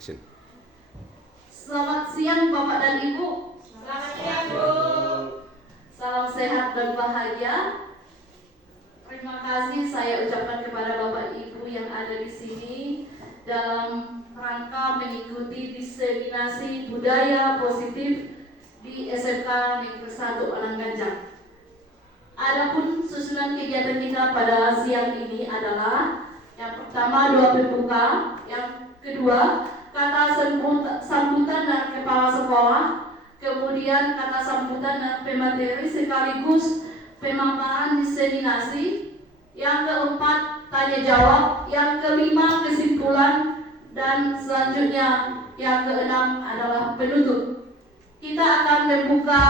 Action. Selamat siang Bapak dan Ibu. Selamat siang Bu. Salam sehat dan bahagia. Terima kasih saya ucapkan kepada Bapak Ibu yang ada di sini dalam rangka mengikuti diseminasi budaya positif di SMK Negeri 1 Anangganjang. Adapun susunan kegiatan kita pada siang ini adalah yang pertama doa pembuka, yang kedua kata sambutan dari kepala sekolah, kemudian kata sambutan dan pemateri sekaligus pemaparan diseminasi, yang keempat tanya jawab, yang kelima kesimpulan, dan selanjutnya yang keenam adalah penutup. Kita akan membuka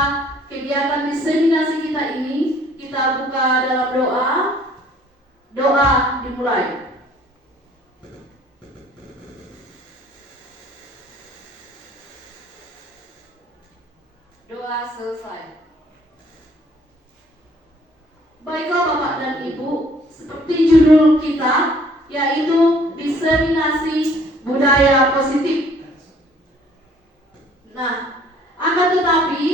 kegiatan diseminasi kita ini. Kita buka dalam doa. Doa dimulai. Doa selesai. Baiklah Bapak dan Ibu, seperti judul kita, yaitu diseminasi budaya positif. Nah, akan tetapi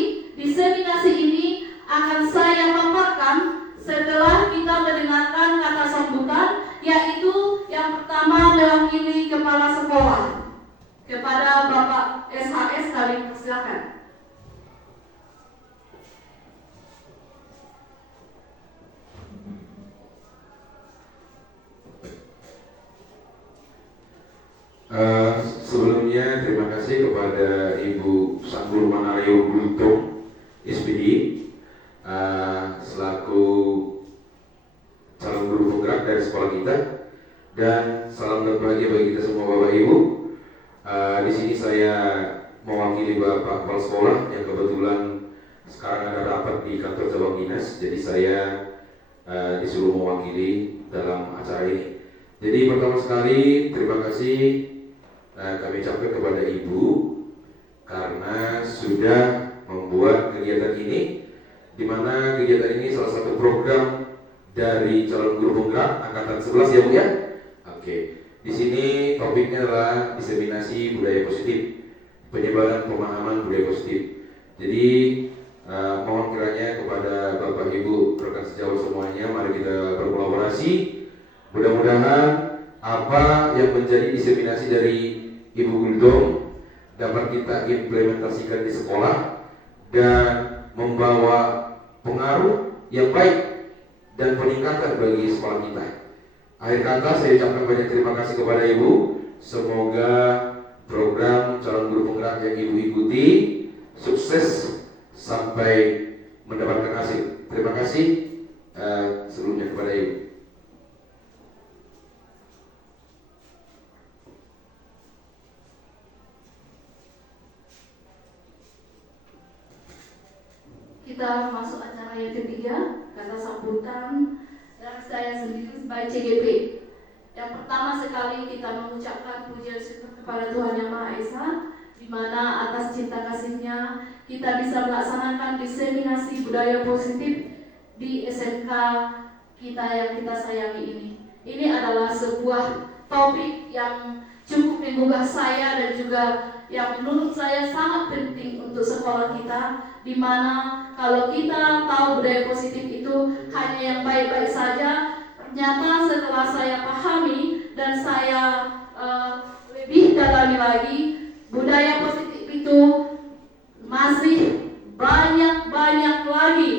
diseminasi ini akan saya paparkan setelah kita mendengarkan kata sambutan, yaitu yang pertama mewakili kepala sekolah. Kepada Bapak SHS kami persilakan. Sebelumnya terima kasih kepada Ibu Sanggul Manario Bultong SPD selaku calon guru penggerak dari sekolah kita, dan salam berbahagia bagi kita semua Bapak Ibu. Di sini saya mewakili Bapak Kepala Sekolah yang kebetulan sekarang ada rapat di kantor cabang dinas, jadi saya disuruh mewakili dalam acara ini. Jadi pertama sekali terima kasih kami ucapkan kepada Ibu karena sudah membuat kegiatan ini, di mana kegiatan ini salah satu program dari calon guru penggerak angkatan 11 ya Bu ya. Oke. Di sini topiknya adalah diseminasi budaya positif, penyebaran pemahaman budaya positif. Jadi mohon kiranya kepada Bapak Ibu rekan sejawat semuanya, mari kita berkolaborasi. Mudah-mudahan apa yang menjadi diseminasi dari Ibu Guldong dapat kita implementasikan di sekolah dan membawa pengaruh yang baik dan peningkatan bagi sekolah kita. Akhir kata saya ucapkan banyak terima kasih kepada Ibu. Semoga program calon guru penggerak yang Ibu ikuti sukses sampai mendapatkan hasil. Terima kasih sebelumnya kepada Ibu. Kita masuk acara yang ketiga, kata sambutan dari saya sendiri sebagai CGP. Yang pertama sekali kita mengucapkan puji syukur kepada Tuhan Yang Maha Esa, di mana atas cinta kasih-Nya kita bisa melaksanakan diseminasi budaya positif di SMK kita yang kita sayangi ini. Ini adalah sebuah topik yang cukup menggugah saya dan juga yang menurut saya sangat penting untuk sekolah kita, di mana kalau kita tahu budaya positif itu hanya yang baik-baik saja, ternyata setelah saya pahami dan saya lebih dalami lagi, budaya positif itu masih banyak lagi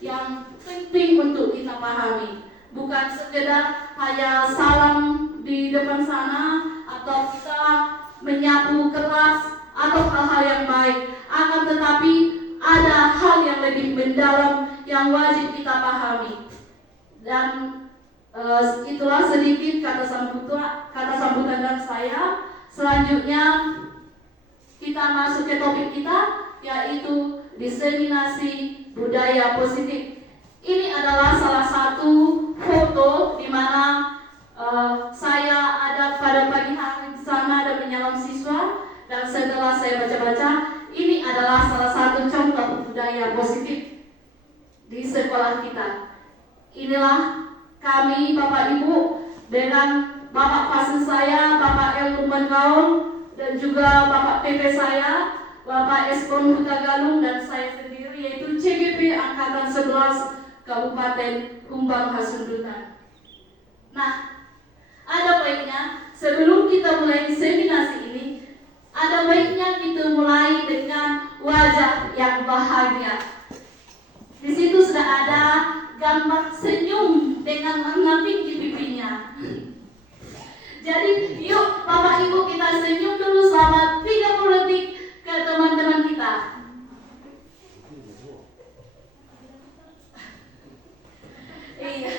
yang penting untuk kita pahami. Bukan sekedar hanya salam di depan sana atau kita menyapu kelas atau hal-hal yang baik, akan tetapi ada hal yang lebih mendalam yang wajib kita pahami. Dan itulah sedikit kata sambutan dari saya. Selanjutnya kita masuk ke topik kita, yaitu diseminasi budaya positif. Ini adalah salah satu foto di mana saya ada pada pagi hari di sana dan menyalam siswa, dan setelah saya baca-baca, ini adalah salah satu contoh budaya positif di sekolah kita. Inilah kami Bapak Ibu dengan Bapak Fasil saya, Bapak El Lumban Gaul, dan juga Bapak PP saya, Bapak Eskon Huta Galung, dan saya sendiri, yaitu CGP Angkatan 11 Kabupaten Kumbang Hasundutan. Nah, ada baiknya sebelum kita mulai diseminasi ini, ada baiknya kita mulai dengan wajah yang bahagia. Di situ sudah ada gambar senyum dengan warna pink di pipinya. Jadi yuk Bapak Ibu kita senyum dulu selama 30 detik ke teman-teman kita. Iya.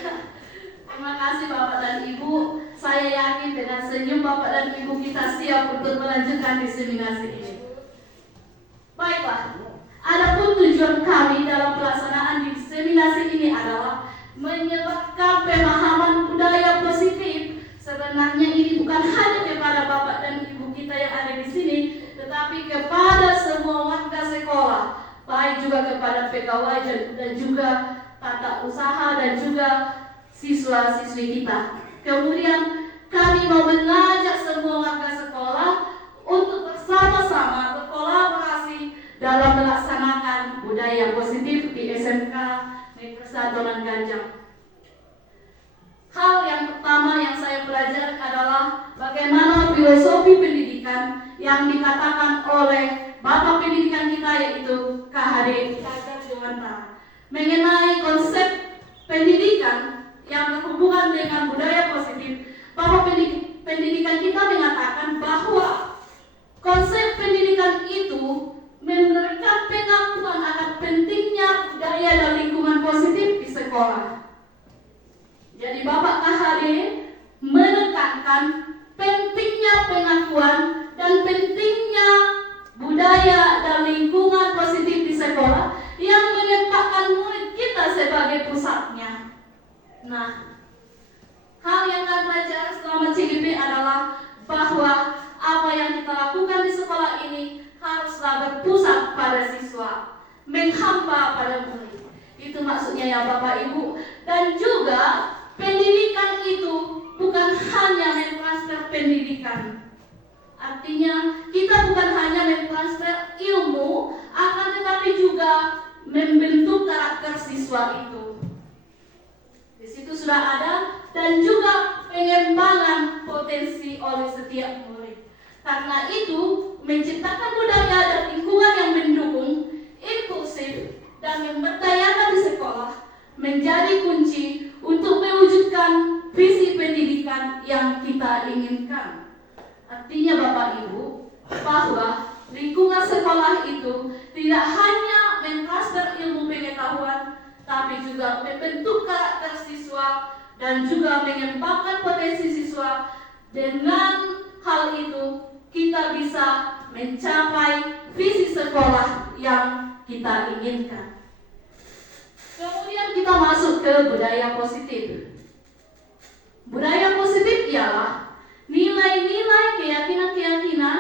Terima kasih Bapak dan Ibu. Saya yakin dengan senyum Bapak dan Ibu kita siap untuk melanjutkan diseminasi ini. Baiklah. Adapun tujuan kami dalam pelaksanaan diseminasi ini adalah menyebarkan pemahaman budaya positif. Sebenarnya ini bukan hanya kepada Bapak dan Ibu kita yang ada di sini, tetapi kepada semua warga sekolah, baik juga kepada pegawai dan juga tata usaha dan juga siswa-siswi kita. Kemudian kami mau mengajak semua warga sekolah untuk bersama-sama berkolaborasi dalam melaksanakan budaya positif di SMK Negeri 1 Tonan Ganjang. Hal yang pertama yang saya pelajari adalah bagaimana filosofi pendidikan yang dikatakan oleh Bapak Pendidikan kita, yaitu KHD Kajar Dewanta, mengenai konsep pendidikan yang berhubungan dengan budaya positif. Bapak Pendidikan kita mengatakan bahwa konsep pendidikan itu memberikan pengakuan akan pentingnya budaya dan lingkungan positif di sekolah. Jadi Bapak KHD menekankan pentingnya pengakuan dan pentingnya budaya dan lingkungan positif di sekolah yang menempatkan murid kita sebagai pusatnya. Nah, hal yang kami pelajari selama CGP adalah bahwa apa yang kita lakukan di sekolah ini haruslah berpusat pada siswa, menghamba pada murid. Itu maksudnya ya Bapak Ibu. Dan juga pendidikan itu bukan hanya mentransfer pendidikan. Artinya kita bukan hanya mentransfer ilmu, akan tetapi juga membentuk karakter siswa itu. Di situ sudah ada, dan juga pengembangan potensi oleh setiap murid. Karena itu menciptakan budaya dan lingkungan yang mendukung, inklusif, dan memberdayakan di sekolah menjadi kunci untuk mewujudkan visi pendidikan yang kita inginkan. Artinya Bapak Ibu, bahwa lingkungan sekolah itu tidak hanya mentransfer ilmu pengetahuan, tapi juga membentuk karakter siswa dan juga mengembangkan potensi siswa. Dengan hal itu kita bisa mencapai visi sekolah yang kita inginkan. Kemudian kita masuk ke budaya positif. Budaya positif ialah nilai-nilai, keyakinan-keyakinan,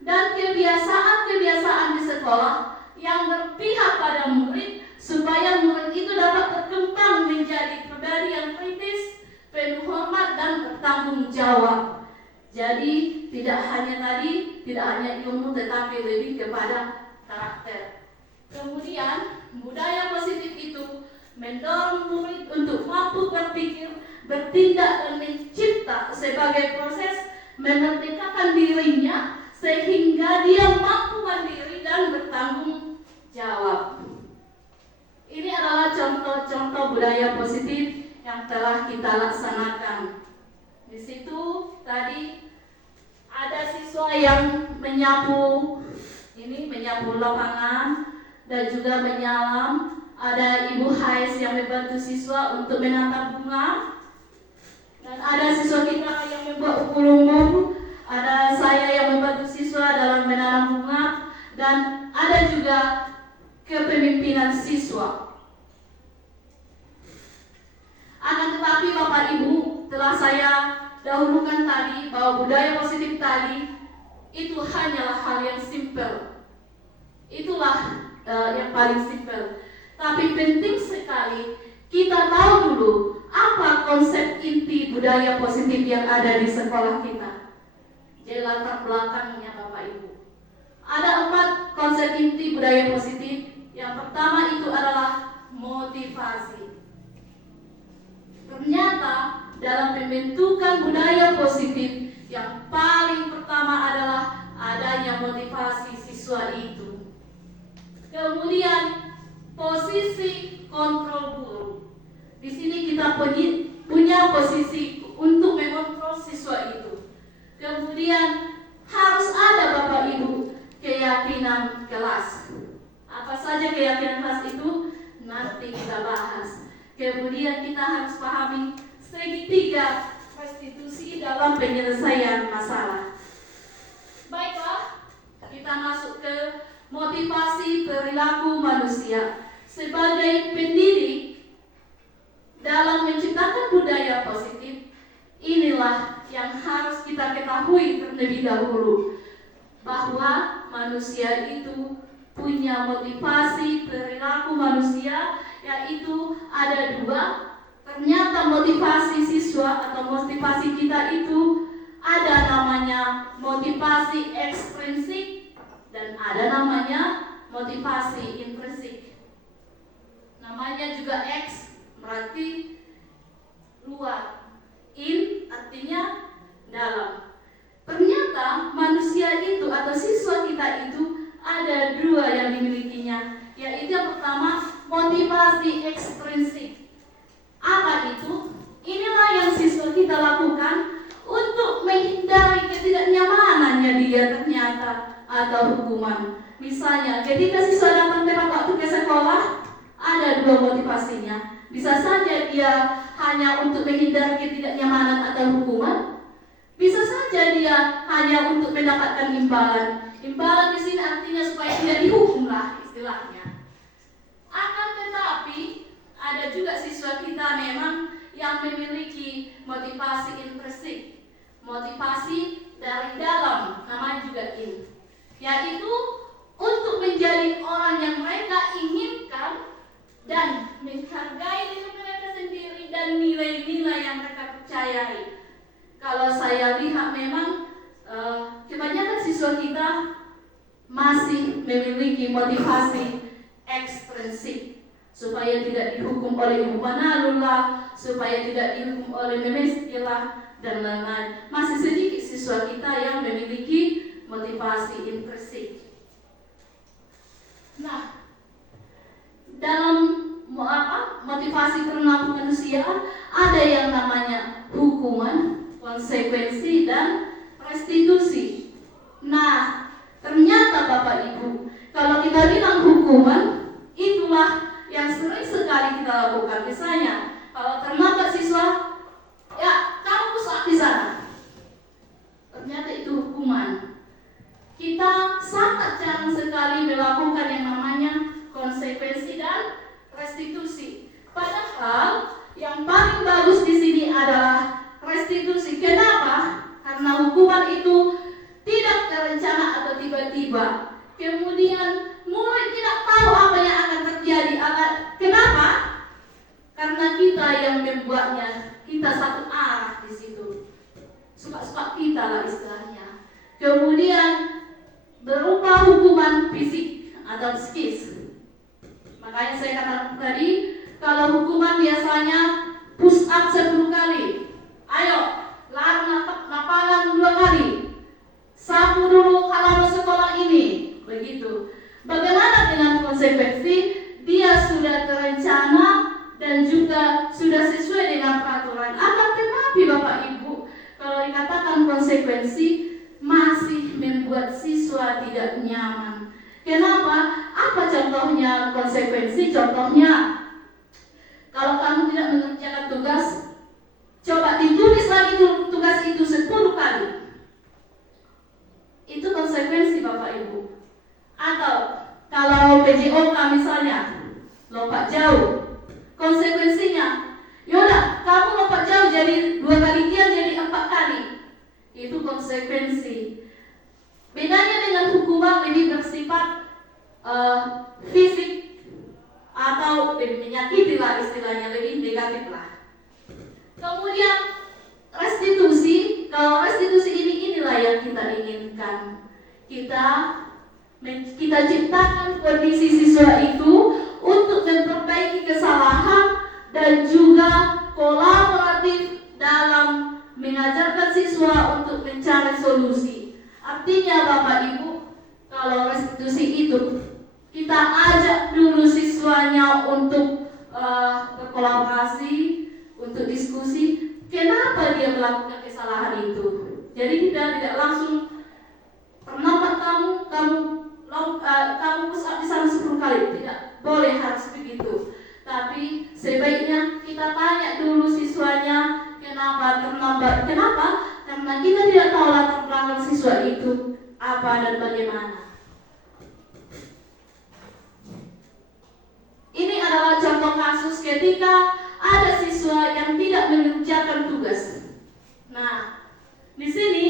dan kebiasaan-kebiasaan di sekolah yang berpihak pada murid supaya murid itu dapat berkembang menjadi pribadi yang kritis, penuh hormat, dan bertanggung jawab. Jadi tidak hanya ilmu, tetapi lebih kepada karakter. Kemudian budaya positif itu mendorong murid untuk mampu berpikir, bertindak, dan mencipta sebagai proses memerdekakan dirinya sehingga dia mampu mandiri dan bertanggung jawab. Ini adalah contoh-contoh budaya positif yang telah kita laksanakan. Di situ tadi ada siswa yang menyapu lapangan dan juga menyalam. Ada Ibu Hais yang membantu siswa untuk menanam bunga, dan ada siswa kita yang membuat ukur-ukur. Ada saya yang membantu siswa dalam menanam bunga, dan ada juga kepemimpinan siswa. Akan tetapi Bapak Ibu, telah saya dahulukan tadi bahwa budaya positif tadi itu hanyalah hal yang simpel. Itulah yang paling simpel. Tapi penting sekali kita tahu dulu apa konsep inti budaya positif yang ada di sekolah kita. Jadi latar belakangnya Bapak Ada 4 konsep inti budaya positif. Yang pertama itu adalah motivasi. Ternyata dalam pembentukan budaya positif yang paling pertama adalah adanya motivasi siswa itu. Kemudian posisi kontrol guru. Di sini kita punya posisi untuk mengontrol siswa itu. Kemudian harus ada Bapak Ibu keyakinan kelas. Apa saja keyakinan kelas itu nanti kita bahas. Kemudian kita harus pahami segitiga restitusi dalam penyelesaian masalah. Baiklah, kita masuk ke motivasi perilaku manusia. Sebagai pendidik dalam menciptakan budaya positif, inilah yang harus kita ketahui terlebih dahulu, bahwa manusia itu punya motivasi perilaku manusia, yaitu ada 2. Ternyata motivasi siswa atau motivasi kita itu ada namanya motivasi ekstrinsik dan ada namanya motivasi intrinsik. Namanya juga X berarti luar, in artinya dalam. Ternyata manusia itu atau siswa kita itu ada 2 yang dimilikinya, yaitu yang pertama motivasi ekstrinsik. Apa itu? Inilah yang siswa kita lakukan untuk menghindari ketidaknyamanannya dia ternyata atau hukuman. Misalnya ketika siswa datang tepat waktu ke sekolah, ada 2 motivasinya. Bisa saja dia hanya untuk menghindari ketidaknyamanan atau hukuman. Bisa saja dia hanya untuk mendapatkan imbalan. Imbalan di sini artinya supaya tidak dihukum lah istilahnya. Akan tetapi ada juga siswa kita memang yang memiliki motivasi intrinsik, motivasi dari dalam, namanya juga in, yaitu untuk menjadi orang yang mereka inginkan dan menghargai diri mereka sendiri dan nilai-nilai yang mereka percayai. Kalau saya lihat memang kebanyakan siswa kita masih memiliki motivasi ekstrinsik, supaya tidak dihukum oleh ibu manalullah, supaya tidak dihukum oleh memestilah dan lain-lain. Masih sedikit siswa kita yang memiliki motivasi intrinsik. Nah, dalam motivasi perilaku manusia ada yang namanya hukuman, konsekuensi, dan restitusi. Nah, ternyata Bapak Ibu, kalau kita bilang hukuman, itulah yang sering sekali kita lakukan. Misalnya, kalau terlambat siswa, ya kamu pusat di sana. Ternyata itu hukuman. Kita sangat jarang sekali melakukan yang namanya konsekuensi dan restitusi. Padahal yang paling bagus di sini adalah restitusi. Kenapa? Karena hukuman itu tidak terencana atau tiba-tiba. Kemudian murid tidak tahu apa yang akan terjadi. Kenapa? Karena kita yang membuatnya. Kita satu arah di situ. Suka-suka kita lah istilahnya. Kemudian berupa hukuman fisik atau psikis. Makanya saya katakan tadi, kalau hukuman biasanya push up 10 kali. Ayo, lari lapangan 2 kali. Sapu dulu halaman sekolah ini. Begitu. Bagaimana dengan konsekuensi? Dia sudah terencana dan juga sudah sesuai dengan peraturan. Akan tetapi Bapak Ibu, kalau dikatakan konsekuensi, masih membuat siswa tidak nyaman. Kenapa? Apa contohnya konsekuensi? Contohnya, kalau kamu tidak mengerjakan tugas, coba ditulis lagi tugas itu 10 kali. Itu konsekuensi Bapak Ibu. Atau kalau PJOK misalnya, lompat jauh, konsekuensinya, yaudah kamu lompat jauh jadi 2 kali kian jadi 4 kali. Itu konsekuensi. Bedanya dengan hukuman lebih bersifat fisik atau lebih menyakiti lah istilahnya, lebih negatif lah. Kemudian restitusi. Kalau restitusi inilah yang kita inginkan. Kita Kita ciptakan kondisi siswa itu untuk memperbaiki kesalahan dan juga kolaboratif dalam mengajarkan siswa untuk mencari solusi. Artinya Bapak Ibu, kalau restitusi itu kita ajak dulu siswanya untuk berkolaborasi, untuk diskusi, kenapa dia melakukan kesalahan itu. Jadi kita tidak langsung terlambat kamu push up di sana 10 kali, tidak boleh harus begitu. Tapi sebaiknya kita tanya dulu siswanya kenapa terlambat. Kenapa? Karena kita tidak tahu latar belakang siswa itu apa dan bagaimana. Ini adalah contoh kasus ketika ada siswa yang tidak mengerjakan tugas. Nah, di sini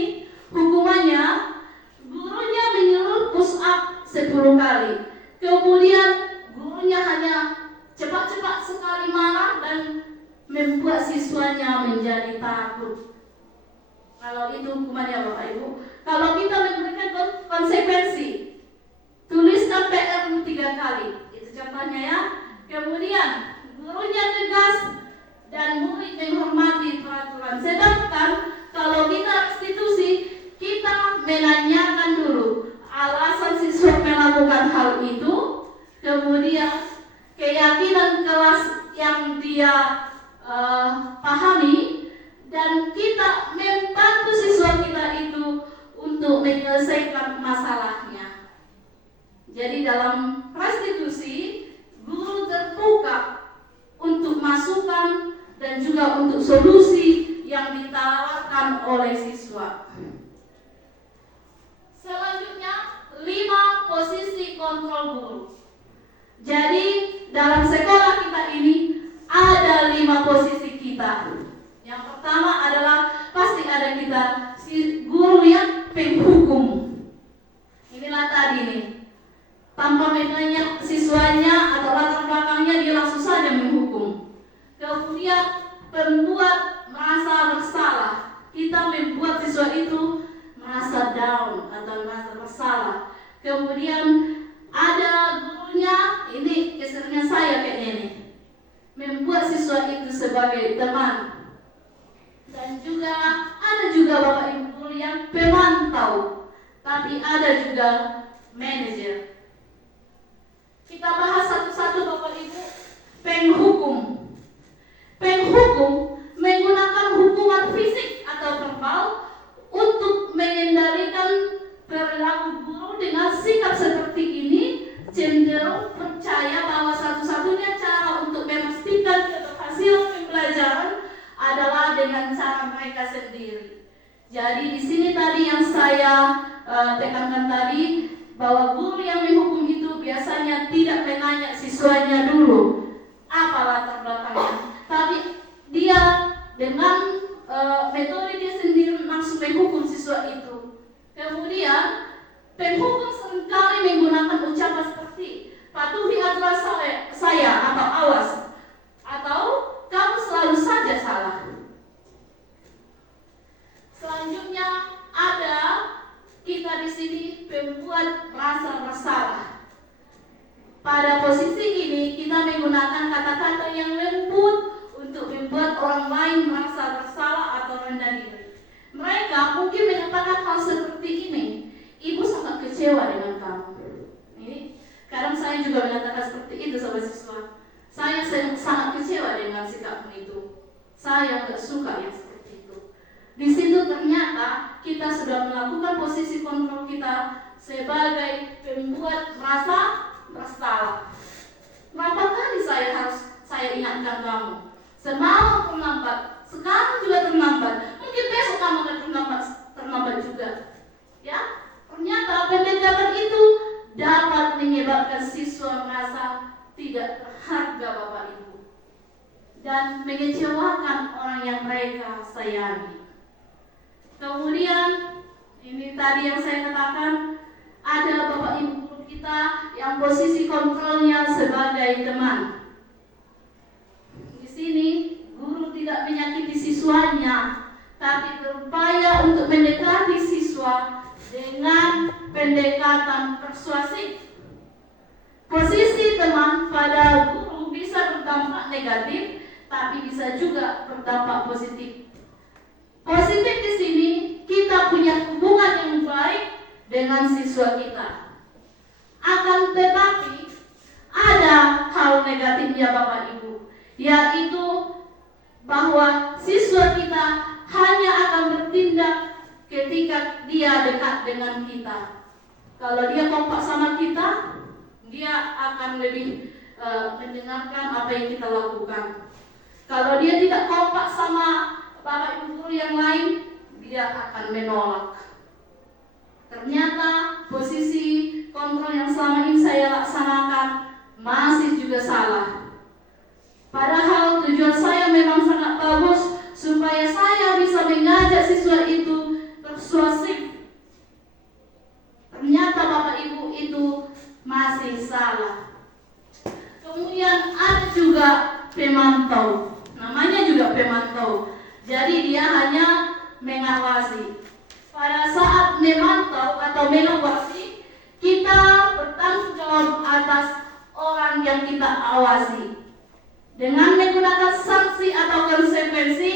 hukumannya gurunya menyuruh push up 10 kali. Kemudian gurunya hanya cepat-cepat sekali marah dan membuat siswanya menjadi takut. Kalau itu hukumannya Bapak Ibu. Kalau kita memberikan konsekuensi, tuliskan PR 3 kali. Itu contohnya ya. Kemudian gurunya tegas dan murid menghormati peraturan. Sedangkan kalau kita restitusi, kita menanyakan dulu alasan siswa melakukan hal itu, kemudian keyakinan kelas yang dia pahami, dan kita membantu siswa kita itu untuk menyelesaikan masalahnya. Jadi dalam restitusi, guru terbuka untuk masukan dan juga untuk solusi yang ditawarkan oleh siswa. Selanjutnya, 5 posisi kontrol guru. Jadi dalam sekolah kita ini ada 5 posisi kita. Yang pertama adalah pasti ada kita si guru yang penghukum. Inilah tadi nih, tanpa menanya siswanya atau latar belakangnya, dia langsung saja menghukum. Kemudian pembuat merasa bersalah. Kita membuat siswa itu merasa down atau merasa bersalah. Kemudian ada gurunya, ini kesernya saya kayaknya nih, membuat siswa itu sebagai teman. Dan juga ada juga Bapak Ibu guru yang pemantau, tapi ada juga manajer. Kita bahas satu-satu Bapak Ibu. Penghukum. Penghukum menggunakan hukuman fisik atau verbal untuk mengendalikan perilaku guru dengan sikap seperti ini, cenderung percaya bahwa satu-satunya cara untuk memastikan keberhasilan pembelajaran adalah dengan cara mereka sendiri. Jadi di sini tadi yang saya tekankan tadi, bahwa guru yang menghukum itu biasanya tidak menanya siswanya dulu apa latar belakangnya, tapi dia dengan metode dia sendiri langsung menghukum siswa itu. Kemudian penghukum seringkali menggunakan ucapan seperti patuhi aturan saya atau awas, atau kamu selalu saja salah. Selanjutnya ada kita di sini pembuat merasa bersalah. Pada posisi ini kita menggunakan kata-kata yang lembut untuk membuat orang lain merasa bersalah atau rendah diri. Mereka mungkin menyatakan hal seperti ini, ibu sangat kecewa dengan kamu. Ini kadang saya juga menyatakan seperti itu sama siswa. Saya sangat kecewa dengan sikapmu itu. Saya tidak suka yang seperti itu. Di situ ternyata kita sudah melakukan posisi kontrol kita sebagai pembuat merasa bersalah. Berapa kali saya ingatkan kamu? Semalam terlambat, sekarang juga terlambat. Mungkin besok kamu akan terlambat juga. Ya, ternyata pendekatan itu dapat menyebabkan siswa merasa tidak berharga Bapak Ibu dan mengecewakan orang yang mereka sayangi. Kemudian ini tadi yang saya katakan, ada Bapak Ibu guru kita yang posisi kontrolnya sebagai teman. Di sini guru tidak menyakiti siswanya, tapi berupaya untuk mendekati siswa dengan pendekatan persuasif juga berdampak positif. Positif di sini kita punya hubungan yang baik dengan siswa kita. Akan tetapi ada hal negatifnya Bapak Ibu, yaitu bahwa siswa kita hanya akan bertindak ketika dia dekat dengan kita. Kalau dia kompak sama kita, dia akan lebih mendengarkan apa yang kita lakukan. Kalau dia tidak kompak sama Bapak Ibu guru yang lain, dia akan menolak. Ternyata posisi kontrol yang selama ini saya laksanakan masih juga salah. Padahal tujuan saya memang sangat bagus, supaya saya bisa mengajak siswa itu persuasif. Ternyata Bapak Ibu itu masih salah. Kemudian ada juga pemantau, namanya juga pemantau. Jadi dia hanya mengawasi. Pada saat memantau atau mengawasi, kita bertanggung jawab atas orang yang kita awasi. Dengan menggunakan sanksi atau konsekuensi,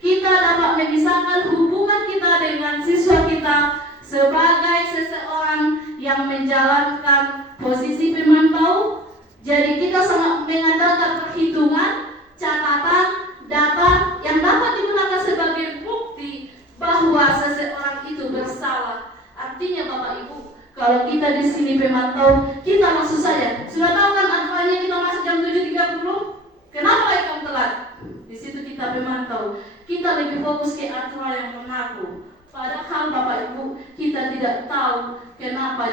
kita dapat memisahkan hubungan kita dengan siswa kita sebagai seseorang yang menjalankan posisi pemantau. Jadi kita sangat mengandalkan perhitungan, catatan, data yang dapat digunakan sebagai bukti bahwa seseorang itu bersalah. Artinya Bapak Ibu, kalau kita di sini pemantau, kita maksud saja sudah tahu kan aturannya kita masuk jam 7.30. Kenapa kamu telat? Di situ kita pemantau. Kita lebih fokus ke aturan yang berlaku. Padahal Bapak Ibu, kita tidak tahu kenapa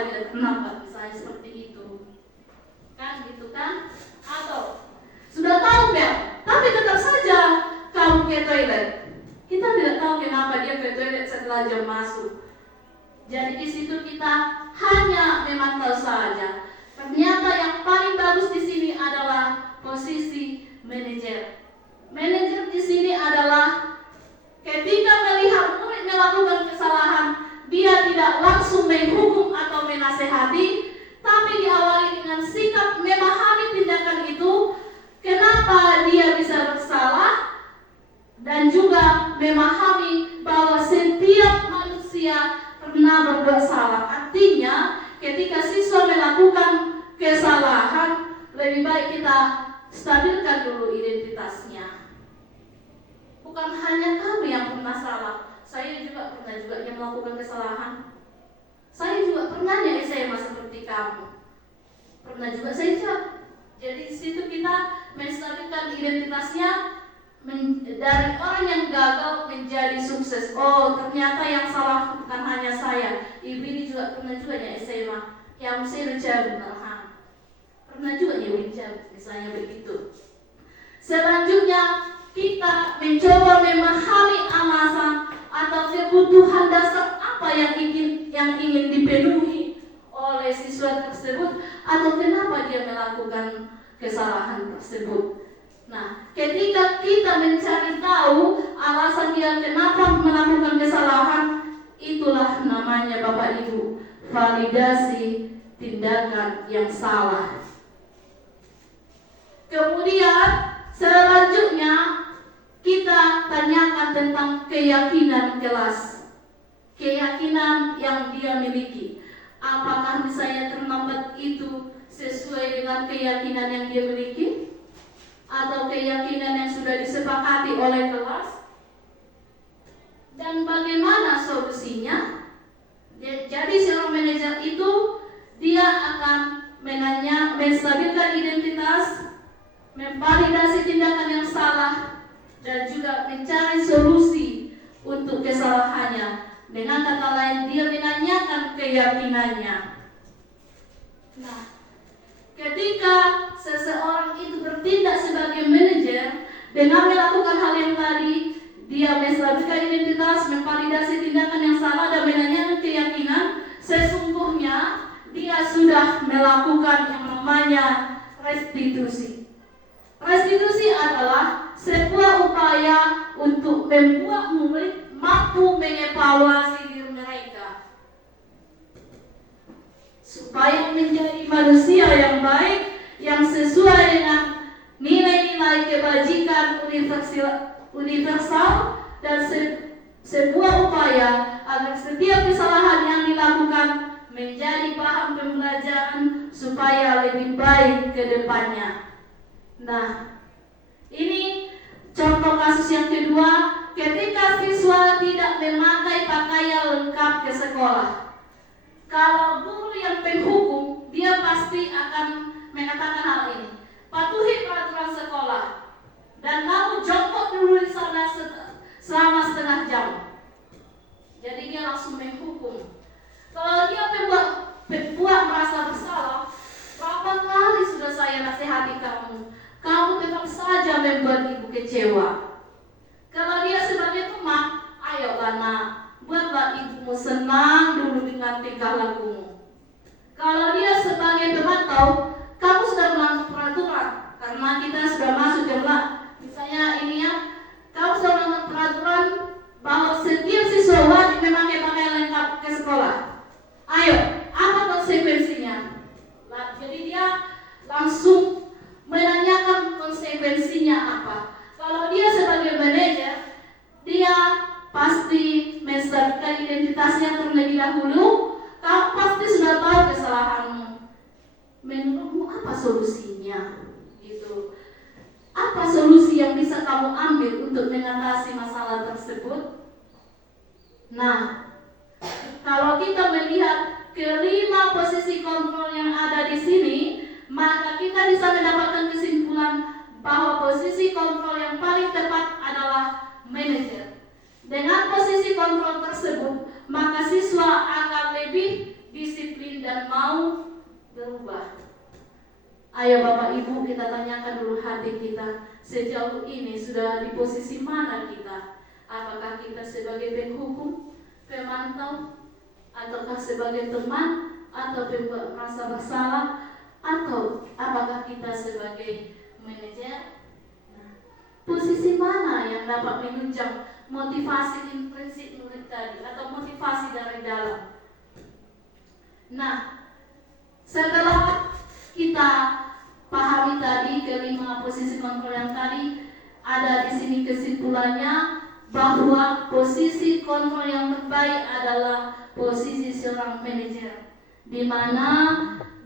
misalnya seperti itu. Kan gitu kan? Atau sudah tahu bel, tapi tetap saja kamu ke toilet. Kita tidak tahu kenapa dia ke toilet setelah jam masuk. Jadi di situ kita hanya memantau saja. Ternyata yang paling bagus di sini adalah posisi manajer. Manajer di sini adalah ketika melihat murid melakukan kesalahan, dia tidak langsung menghukum atau menasehati, tapi diawali dengan sikap memahami tindakan itu, kenapa dia bisa bersalah, dan juga memahami bahwa setiap manusia pernah berbuat salah. Artinya, ketika siswa melakukan kesalahan, lebih baik kita stabilkan dulu identitasnya. Bukan hanya kamu yang pernah salah, saya juga pernah yang melakukan kesalahan. Saya juga pernah ya SMA seperti kamu. Pernah juga saya jawab. Jadi di situ kita menstabilkan identitasnya dari orang yang gagal menjadi sukses. Oh, ternyata yang salah bukan hanya saya. Ibu ini juga pernah juga ya SMA. Yang saya menjawab pernah juga ya menjawab, misalnya begitu. Selanjutnya kita mencoba memahami alasan atau kebutuhan dasar apa yang ingin dipenuhi oleh siswa tersebut, atau kenapa dia melakukan kesalahan tersebut. Nah, ketika kita mencari tahu alasan dia kenapa melakukan kesalahan, itulah namanya Bapak Ibu, validasi tindakan yang salah. Kemudian selanjutnya kita tanyakan tentang keyakinan kelas. Keyakinan yang dia miliki. Apakah misalnya terlambat itu sesuai dengan keyakinan yang dia miliki? Atau keyakinan yang sudah disepakati oleh kelas? Dan bagaimana solusinya? Jadi seorang manajer itu dia akan menstabilkan identitas, memvalidasi tindakan yang salah, dan juga mencari solusi untuk kesalahannya. Dengan kata lain, dia menanyakan keyakinannya. Nah, ketika seseorang itu bertindak sebagai manajer dengan melakukan hal yang tadi, dia menstabilkan identitas, memvalidasi tindakan yang salah, dan menanyakan keyakinan, sesungguhnya dia sudah melakukan yang namanya restitusi. Restitusi adalah sebuah upaya untuk membuat murid mampu mengevaluasi diri mereka supaya menjadi manusia yang baik, yang sesuai dengan nilai-nilai kebajikan dan sebuah upaya agar setiap kesalahan yang dilakukan menjadi bahan pembelajaran supaya lebih baik ke depannya. Nah, ini contoh kasus yang kedua, ketika siswa tidak memakai pakaian lengkap ke sekolah. Kalau guru yang penghukum, dia pasti akan mengatakan hal ini. Patuhi peraturan sekolah dan kamu jongkok dulu di sana selama setengah jam. Jadi dia langsung menghukum. Kalau dia pembuat merasa bersalah, berapa kali sudah saya nasihati kamu, kamu tetap saja membuat ibu kecewa. Kalau dia sebagai teman, ayolah nak, buatlah ibumu senang dulu dengan tingkah lakumu. Kalau dia sebagai pemantau, kamu sudah melanggar peraturan, karena kita sudah masuk jumlah. Misalnya ini ya, kamu sudah melanggar peraturan bahwa setiap siswa wajib memakai pakaian lengkap ke sekolah. Ayo, apa konsekuensinya? Jadi dia langsung menanyakan konsekuensinya apa. Kalau dia sebagai manajer, dia pasti mensertakan identitasnya terlebih dahulu. Kamu pasti sudah tahu kesalahanmu. Menurutmu apa solusinya? Gitu. Apa solusi yang bisa kamu ambil untuk mengatasi masalah tersebut? Nah, kalau kita melihat kelima posisi kontrol yang ada di sini, maka kita bisa mendapatkan kesimpulan bahwa posisi kontrol yang paling tepat adalah manajer. Dengan posisi kontrol tersebut, maka siswa akan lebih disiplin dan mau berubah. Ayo Bapak Ibu, kita tanyakan dulu hati kita, sejauh ini sudah di posisi mana kita? Apakah kita sebagai penghukum, pemantau, ataukah sebagai teman, atau pembuat merasa bersalah, atau apakah kita sebagai manajer? Posisi mana yang dapat menunjang motivasi intrinsik murid tadi, atau motivasi dari dalam? Nah, setelah kita pahami tadi kelima posisi kontrol yang tadi, ada di sini kesimpulannya bahwa posisi kontrol yang terbaik adalah posisi seorang manajer, di mana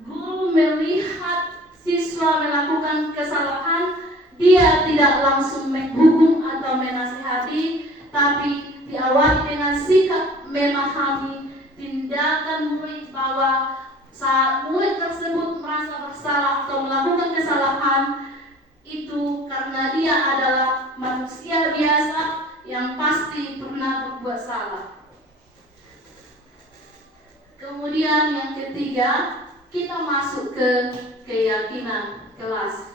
guru melihat siswa melakukan kesalahan, dia tidak langsung menghukum atau menasihati, tapi diawali dengan sikap memahami tindakan murid, bahwa saat murid tersebut merasa bersalah atau melakukan kesalahan, itu karena dia adalah manusia biasa yang pasti pernah berbuat salah. Kemudian yang ketiga, kita masuk ke keyakinan kelas.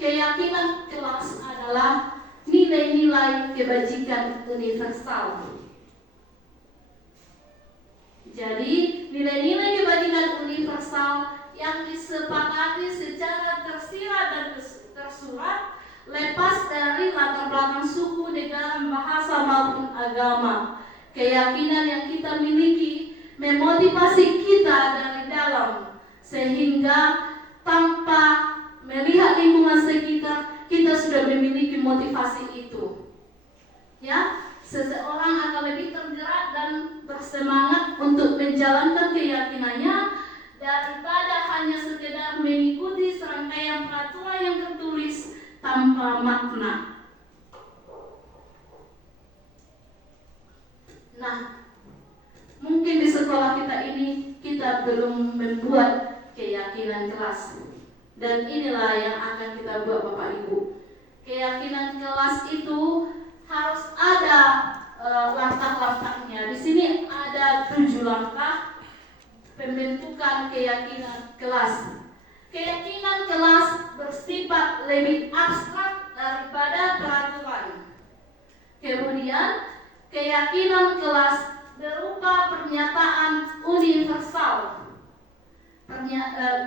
Keyakinan kelas adalah nilai-nilai kebajikan universal. Jadi, nilai-nilai kebajikan universal yang disepakati secara tersirat dan tersurat, lepas dari latar belakang suku, negara, bahasa maupun agama. Keyakinan yang kita miliki memotivasi kita dari dalam, sehingga tanpa melihat lingkungan sekitar, kita sudah memiliki motivasi itu. Ya, seseorang akan lebih tergerak dan bersemangat untuk menjalankan keyakinannya daripada hanya sekedar mengikuti serangkaian peraturan yang tertulis tanpa makna. Nah, mungkin di sekolah kita ini kita belum membuat keyakinan kelas, dan inilah yang akan kita buat Bapak Ibu. Keyakinan kelas itu harus ada langkah-langkahnya. Di sini ada 7 langkah pembentukan keyakinan kelas. Keyakinan kelas bersifat lebih abstrak daripada peraturan. Kemudian, keyakinan kelas berupa pernyataan universal.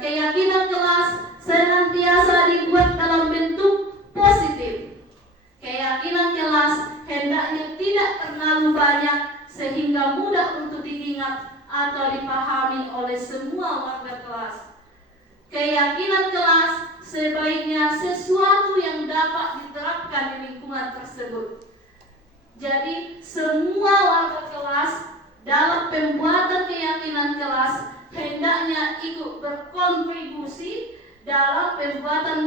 Keyakinan kelas senantiasa dibuat dalam bentuk positif. Keyakinan kelas hendaknya tidak terlalu banyak sehingga mudah untuk diingat atau dipahami oleh semua warga kelas. Keyakinan kelas sebaiknya sesuatu yang dapat diterapkan di lingkungan tersebut. Jadi semua warga kelas dalam pembuatan keyakinan kelas hendaknya ikut berkontribusi dalam pembuatan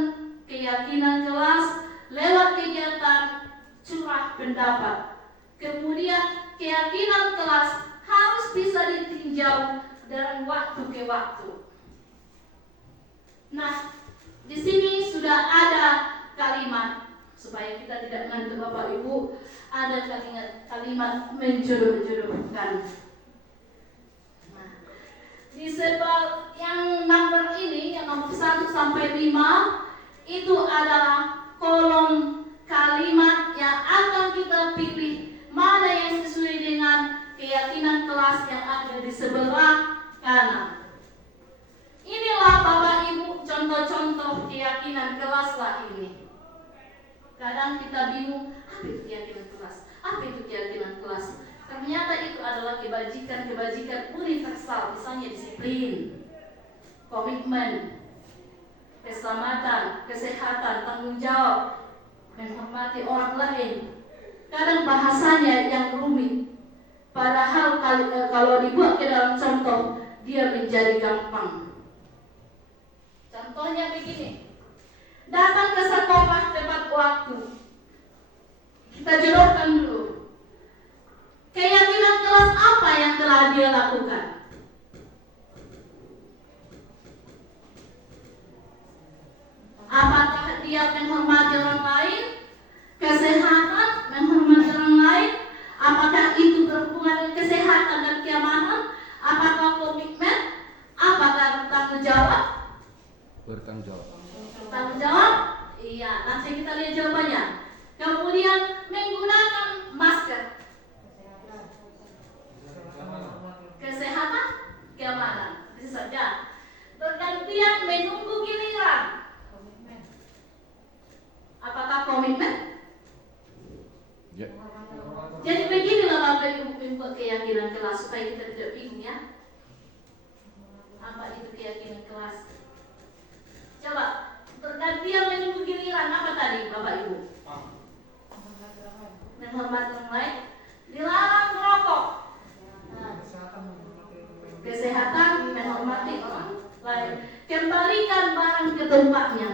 keyakinan kelas lewat kegiatan curah pendapat. Kemudian keyakinan kelas harus bisa ditinjau dari waktu ke waktu. Nah, di sini sudah ada kalimat supaya kita tidak ngantuk Bapak Ibu, ada kalimat menjodoh-jodohkan. Nah, di sebal yang nomor ini, yang nomor 1 sampai 5 itu adalah kolom kalimat yang akan kita pilih mana yang sesuai dengan keyakinan kelas yang ada di sebelah kanan. Inilah Bapak Ibu contoh-contoh keyakinan kelas lah ini. Kadang kita bingung, apa itu keyakinan kelas? Apa itu keyakinan kelas? Ternyata itu adalah kebajikan universal, misalnya disiplin, komitmen, keselamatan, kesehatan, tanggung jawab, menghormati orang lain. Kadang bahasanya yang rumit, padahal kalau dibuat ke dalam contoh, dia menjadi gampang. Contohnya begini, datang ke sekolah tepat waktu. Kita jodohkan dulu. Keyakinan kelas apa yang telah dia lakukan? Apakah dia menghormati orang lain? Kesehatan, menghormati orang lain? Apakah itu berhubungan dengan kesehatan dan keamanan? Apakah komitmen? Apakah bertanggung jawab? Bertanggung jawab? Iya, nanti kita lihat jawabannya. Kemudian menggunakan masker. Kesehatan, keamanan. Bisa saja. Bergantian menunggu giliran. Apakah komitmen? Ya. Jadi beginilah Bapak Ibu membuat keyakinan kelas supaya kita tidak bingung ya. Apa itu keyakinan kelas? Coba bergantian menunggu giliran apa tadi Bapak Ibu? Menghormati orang lain, dilarang merokok. Kesehatan, menghormati orang lain, kembalikan barang ke tempatnya.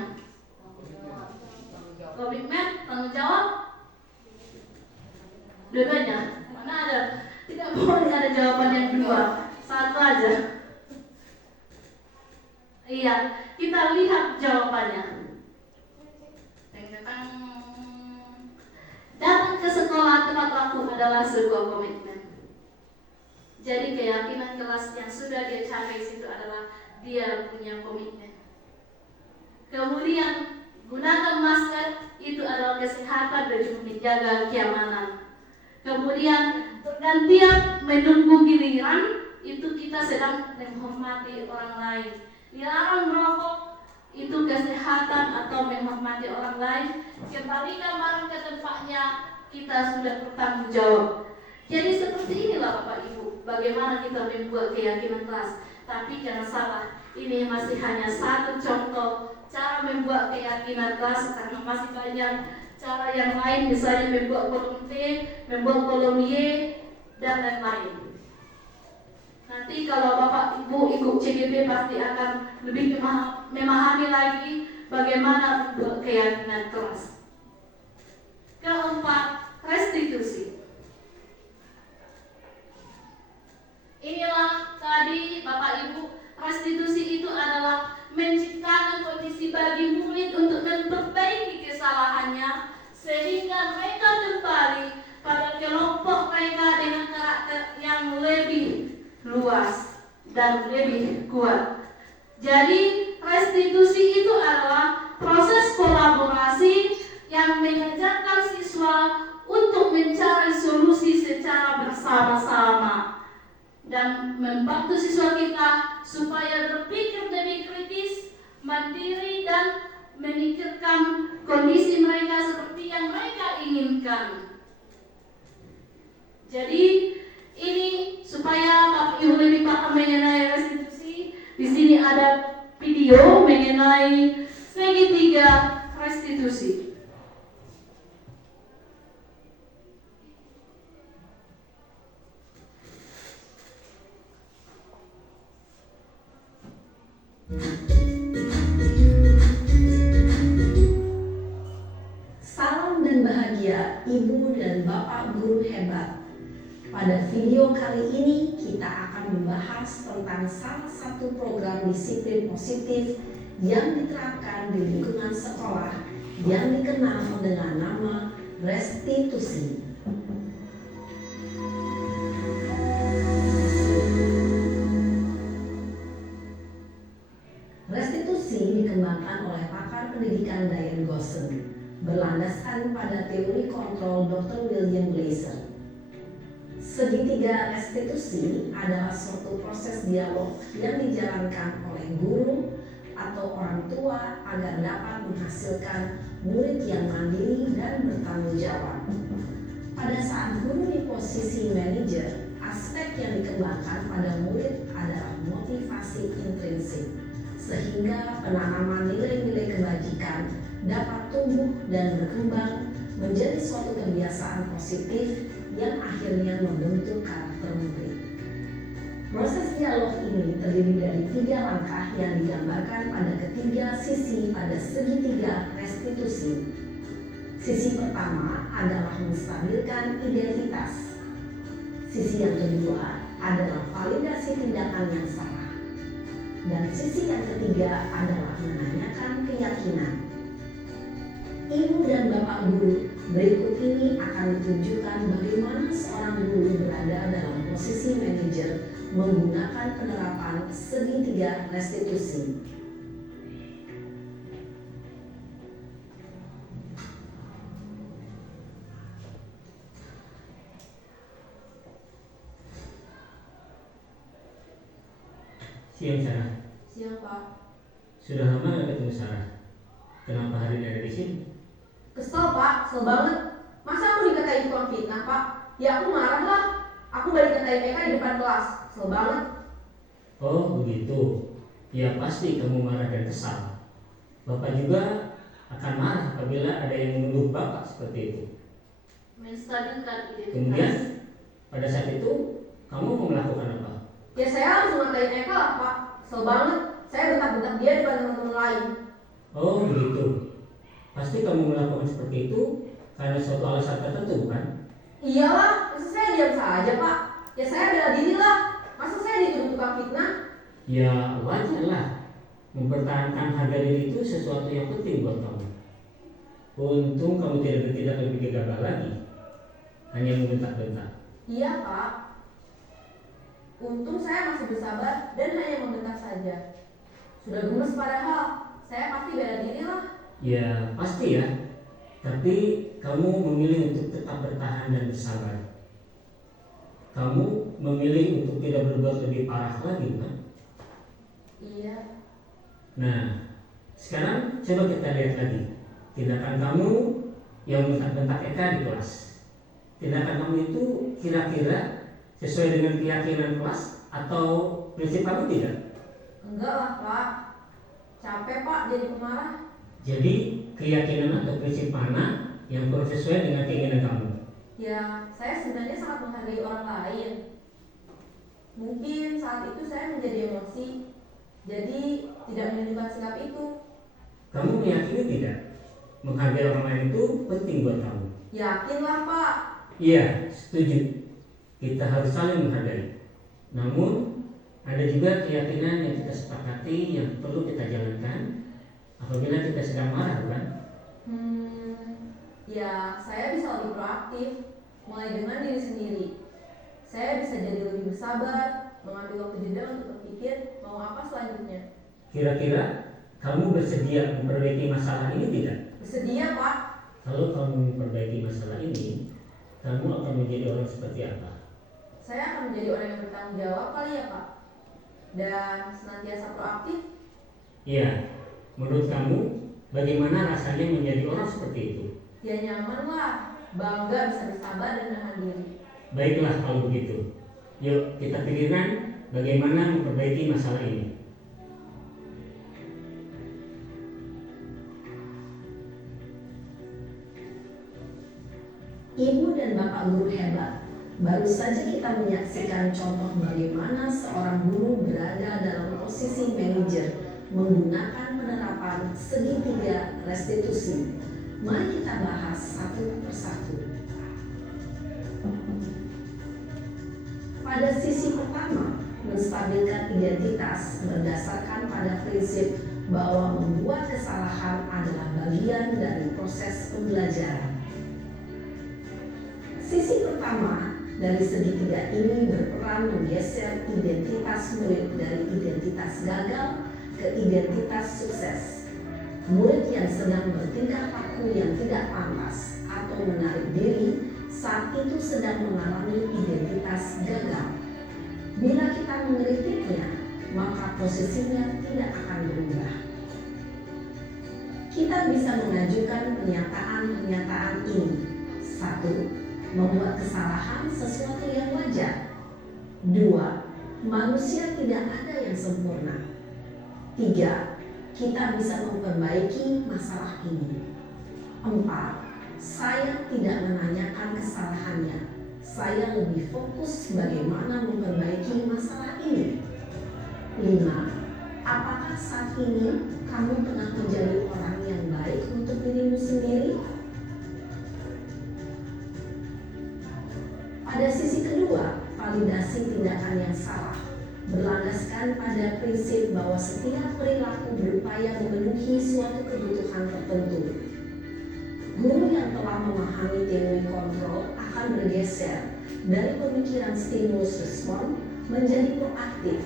Komitmen, tanggung jawab. Dua-duanya. Mana ada? Tidak boleh ada jawaban yang dua, satu aja. Iya, kita lihat jawabannya. Datang ke sekolah tepat waktu adalah sebuah komitmen. Jadi keyakinan kelas yang sudah dia capai situ adalah dia punya komitmen. Kemudian gunakan masker itu adalah kesehatan dan juga menjaga keamanan. Kemudian bergantian menunggu giliran itu kita sedang menghormati orang lain. Dilarang merokok itu kesehatan atau menghormati orang lain. Kembalikan barang ke tempatnya, kita sudah bertanggung jawab. Jadi seperti inilah Bapak Ibu, bagaimana kita membuat keyakinan kelas. Tapi jangan salah, ini masih hanya satu contoh cara membuat keyakinan kelas, karena masih banyak cara yang lain, misalnya membuat kolom T, membuat kolom Y, dan lain-lain. Nanti kalau Bapak Ibu ikut CGP pasti akan lebih memahami lagi bagaimana membuat keyakinan kelas. Keempat, restitusi. Inilah tadi Bapak Ibu, restitusi itu adalah menciptakan kondisi bagi murid untuk memperbaiki kesalahannya sehingga mereka kembali pada kelompok mereka dengan karakter yang lebih luas dan lebih kuat. Jadi restitusi itu adalah proses kolaborasi yang mengajarkan siswa untuk mencari solusi secara bersama-sama dan membantu siswa kita supaya berpikir lebih kritis, mandiri, dan memikirkan kondisi mereka seperti yang mereka inginkan. Jadi ini supaya Bapak Ibu lebih paham mengenai restitusi. Di sini ada video mengenai Segitiga restitusi. Salam dan bahagia Ibu dan Bapak guru hebat. Pada video kali ini kita akan membahas tentang salah satu program disiplin positif yang diterapkan di lingkungan sekolah yang dikenal dengan nama restitusi. Restitusi dikembangkan oleh pakar pendidikan Diane Gosson berlandaskan pada teori kontrol Dr. William Glasser. Segitiga restitusi adalah suatu proses dialog yang dijalankan oleh guru atau orang tua agar dapat menghasilkan murid yang mandiri dan bertanggung jawab. Pada saat guru di posisi manajer, aspek yang dikembangkan pada murid adalah motivasi intrinsik, sehingga penanaman nilai-nilai kebajikan dapat tumbuh dan berkembang menjadi suatu kebiasaan positif yang akhirnya membentuk karakter murid. Proses dialog ini terdiri dari 3 langkah yang digambarkan pada ketiga sisi pada segitiga restitusi. Sisi pertama adalah menstabilkan identitas. Sisi yang kedua adalah validasi tindakan yang salah. Dan sisi yang ketiga adalah menanyakan keyakinan. Ibu dan Bapak guru, berikut ini akan ditunjukkan bagaimana seorang guru berada dalam posisi manajer menggunakan penerapan segitiga restitusi. Siang Sarah. Siang Pak. Sudah lama nggak ketemu Sarah. Kenapa hari ini ada di sini? Kesel Pak, kesel banget. Masa aku dikatain tukang fitnah Pak? Ya aku marah lah. Aku balik katain Eka di depan kelas. Kesel banget. Oh begitu. Ya pasti kamu marah dan kesal. Bapak juga akan marah apabila ada yang menuduh Bapak seperti itu. Menstabilkan identitas. Kemudian pada saat itu kamu mau melakukan apa? Ya saya langsung ngatain Eka lah Pak. Kesel banget. Saya bentak-bentak dia depan teman-teman lain. Oh begitu. Pasti kamu melakukan seperti itu karena suatu alasan tertentu bukan? Iyalah, masa saya diam saja Pak? Ya saya bela diri lah. Masa saya dituduh tukang fitnah? Ya wajar lah. Mempertahankan harga diri itu sesuatu yang penting buat kamu. Untung kamu tidak bertindak lebih gegabah lagi. Hanya membentak-bentak. Iya Pak. Untung saya masih bersabar dan hanya membentak saja. Sudah gemes padahal. Saya pasti bela diri lah. Ya pasti ya. Tapi kamu memilih untuk tetap bertahan dan bersabar. Kamu memilih untuk tidak berbuat lebih parah lagi kan? Iya. Nah, sekarang coba kita lihat lagi tindakan kamu yang bentak-bentak Eka di kelas. Tindakan kamu itu kira-kira sesuai dengan keyakinan kelas atau prinsip kamu tidak? Enggak lah Pak. Capek Pak jadi pemarah. Jadi keyakinan atau prinsip mana yang kurang sesuai dengan keinginan kamu? Ya, saya sebenarnya sangat menghargai orang lain. Mungkin saat itu saya menjadi emosi, jadi tidak menunjukkan sikap itu. Kamu meyakini tidak? Menghargai orang lain itu penting buat kamu. Yakinlah Pak. Iya, setuju. Kita harus saling menghargai. Namun, ada juga keyakinan yang kita sepakati yang perlu kita jalankan apabila kita sedang marah, bukan? Ya saya bisa lebih proaktif, mulai dengan diri sendiri. Saya bisa jadi lebih bersabar, mengambil waktu jeda untuk berpikir mau apa selanjutnya. Kira-kira kamu bersedia memperbaiki masalah ini tidak? Bersedia Pak. Kalau kamu memperbaiki masalah ini, kamu akan menjadi orang seperti apa? Saya akan menjadi orang yang bertanggung jawab kali ya Pak. Dan senantiasa proaktif. Iya, menurut kamu bagaimana rasanya menjadi orang seperti itu? Ya nyaman lah, bangga bisa bersabar dan menahan diri. Baiklah kalau begitu. Yuk kita pikirkan bagaimana memperbaiki masalah ini. Ibu dan Bapak guru hebat, baru saja kita menyaksikan contoh bagaimana seorang guru berada dalam posisi manajer menggunakan penerapan segitiga restitusi. Mari kita bahas satu persatu. Pada sisi pertama, menstabilkan identitas berdasarkan pada prinsip bahwa membuat kesalahan adalah bagian dari proses pembelajaran. Sisi pertama dari segitiga ini berperan menggeser identitas murid dari identitas gagal ke identitas sukses. Murid yang sedang bertingkah laku yang tidak pantas atau menarik diri saat itu sedang mengalami identitas gagal. Bila kita mengkritiknya, maka posisinya tidak akan berubah. Kita bisa mengajukan pernyataan-pernyataan ini. 1. Membuat kesalahan sesuatu yang wajar. 2. Manusia tidak ada yang sempurna. 3. Kita bisa memperbaiki masalah ini. 4. Saya tidak menanyakan kesalahannya. Saya lebih fokus bagaimana memperbaiki masalah ini. 5. Apakah saat ini kamu tengah menjadi orang yang baik untuk dirimu sendiri? Pada sisi kedua, validasi tindakan yang salah berlandaskan pada prinsip bahwa setiap perilaku berupaya memenuhi suatu kebutuhan tertentu. Guru yang telah memahami teori kontrol akan bergeser dari pemikiran stimulus respon menjadi proaktif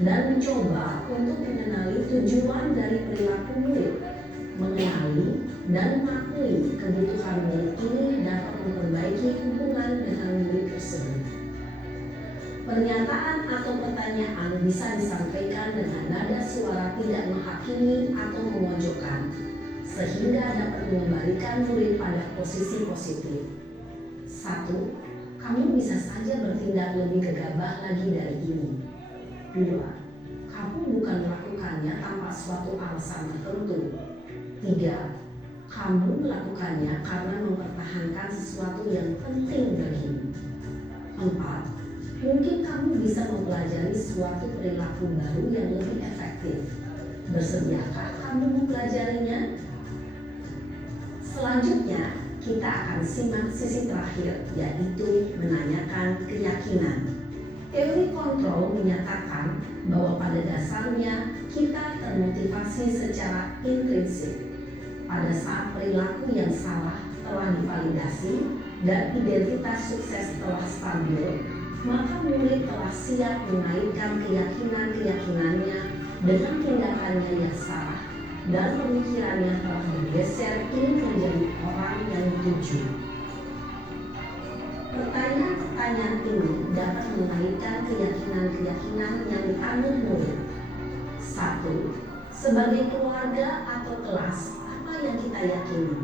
dan mencoba untuk mengenali tujuan dari perilaku murid, mengenali dan mengakui kebutuhan murid ini dapat memperbaiki hubungan dengan murid tersebut. Pernyataan atau pertanyaan bisa disampaikan dengan nada suara tidak menghakimi atau memojokkan, sehingga dapat mengembalikan murid pada posisi positif. 1. Kamu bisa saja bertindak lebih gegabah lagi dari ini. 2. Kamu bukan melakukannya tanpa suatu alasan tertentu. 3. Kamu melakukannya karena mempertahankan sesuatu yang penting bagimu. 4. Mungkin kamu bisa mempelajari suatu perilaku baru yang lebih efektif. Bersediakah kamu mempelajarinya? Selanjutnya, kita akan simak sisi terakhir, yaitu menanyakan keyakinan. Teori kontrol menyatakan bahwa pada dasarnya kita termotivasi secara intrinsik. Pada saat perilaku yang salah telah divalidasi dan identitas sukses telah stabil, maka murid telah siap mengaitkan keyakinan-keyakinannya dengan tindakannya yang salah dan pemikirannya telah bergeser ingin menjadi orang yang dituju. Pertanyaan-pertanyaan ini dapat mengaitkan keyakinan-keyakinan yang dianut murid. 1. Sebagai keluarga atau kelas, apa yang kita yakini?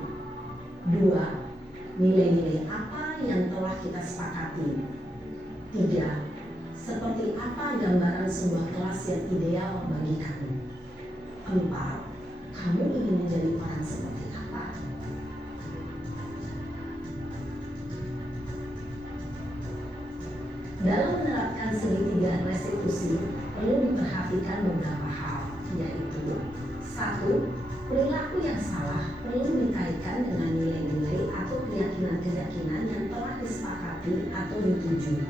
2. Nilai-nilai apa yang telah kita sepakati? 3. Seperti apa gambaran sebuah kelas yang ideal bagi kamu? 4. Kamu ingin menjadi orang seperti apa? Dalam menerapkan segitiga restitusi, perlu diperhatikan beberapa hal, yaitu 1. Perilaku yang salah perlu dikaitkan dengan nilai-nilai atau keyakinan-keyakinan yang telah disepakati atau dituju.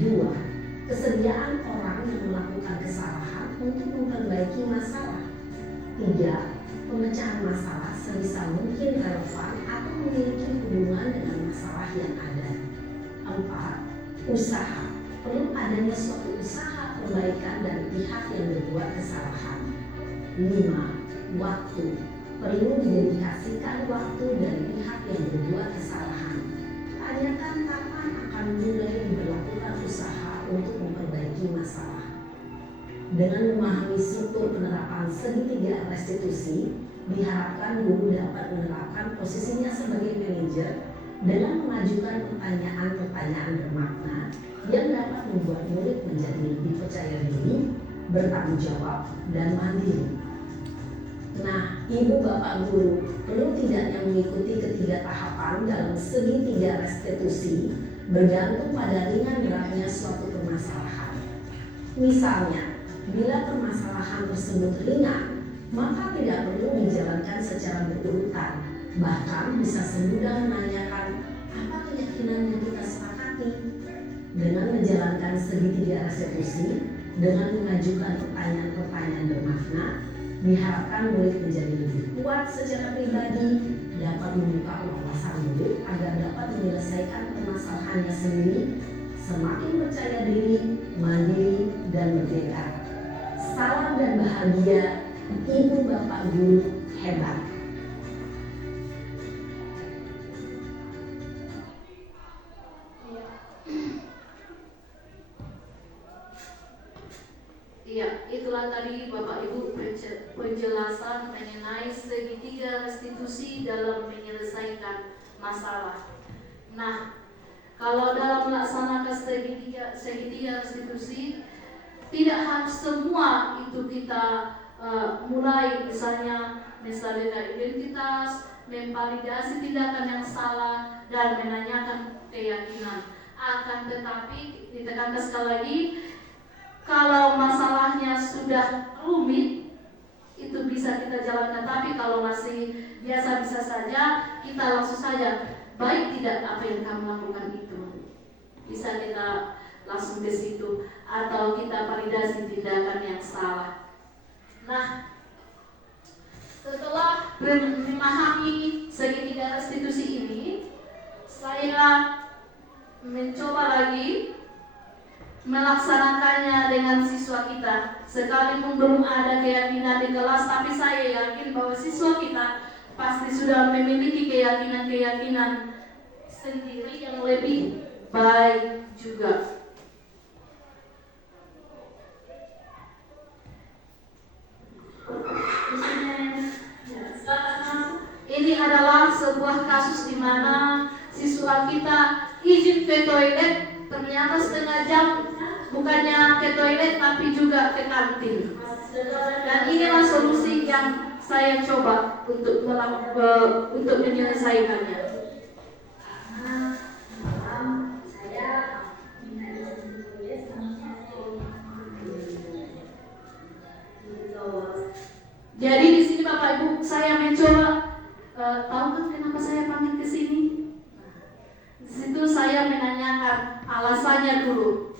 2. Kesediaan orang yang melakukan kesalahan untuk memperbaiki masalah. 3. Pemecahan masalah sebisa mungkin relevan atau memiliki hubungan dengan masalah yang ada. 4. Usaha. Perlu adanya suatu usaha perbaikan dari pihak yang berbuat kesalahan. 5. Waktu. Perlu didedikasikan waktu dari pihak yang berbuat kesalahan. Tanyakan kapan akan mulai diberlakukan usaha untuk memperbaiki masalah. Dengan memahami struktur penerapan segitiga restitusi, diharapkan guru dapat menerapkan posisinya sebagai manajer dengan mengajukan pertanyaan-pertanyaan bermakna yang dapat membuat murid menjadi lebih percaya diri, bertanggung jawab, dan mandiri. Nah, Ibu bapak guru perlu tidaknya mengikuti ketiga tahapan dalam segitiga restitusi bergantung pada ringan beratnya suatu permasalahan. Misalnya, bila permasalahan tersebut ringan, maka tidak perlu dijalankan secara berurutan. Bahkan bisa semudah menanyakan apa keyakinan yang kita sepakati. Dengan menjalankan segitiga restitusi, dengan mengajukan pertanyaan-pertanyaan bermakna, diharapkan murid menjadi lebih kuat secara pribadi, dapat membuka wawasan murid agar dapat menyelesaikan permasalahannya sendiri, semakin percaya diri, mandiri, dan merdeka. Salam dan bahagia, Ibu Bapak Guru hebat. Iya, itulah tadi Bapak Ibu penjelasan mengenai segitiga restitusi dalam menyelesaikan masalah. Nah, kalau dalam melaksanakan segitiga restitusi, tidak harus semua itu kita mulai, misalnya menstabilkan identitas, memvalidasi tindakan yang salah, dan menanyakan keyakinan. Akan tetapi, ditekankan sekali lagi, kalau masalahnya sudah rumit, itu bisa kita jalankan. Tapi kalau masih biasa-biasa saja, kita langsung saja, baik tidak apa yang kamu lakukan itu, bisa kita langsung ke situ, atau kita validasi tindakan yang salah. Nah, setelah memahami segitiga restitusi ini, saya mencoba lagi melaksanakannya dengan siswa kita. Sekalipun belum ada keyakinan di kelas, tapi saya yakin bahwa siswa kita pasti sudah memiliki keyakinan-keyakinan sendiri yang lebih baik juga. Ini adalah sebuah kasus di mana siswa kita izin ke toilet, ternyata setengah jam bukannya ke toilet tapi juga ke kantin. Dan inilah solusi yang saya coba untuk menyelesaikannya. Jadi di sini Bapak Ibu saya mencoba, tahu kan kenapa saya panggil ke sini? Di situ saya menanyakan alasannya dulu.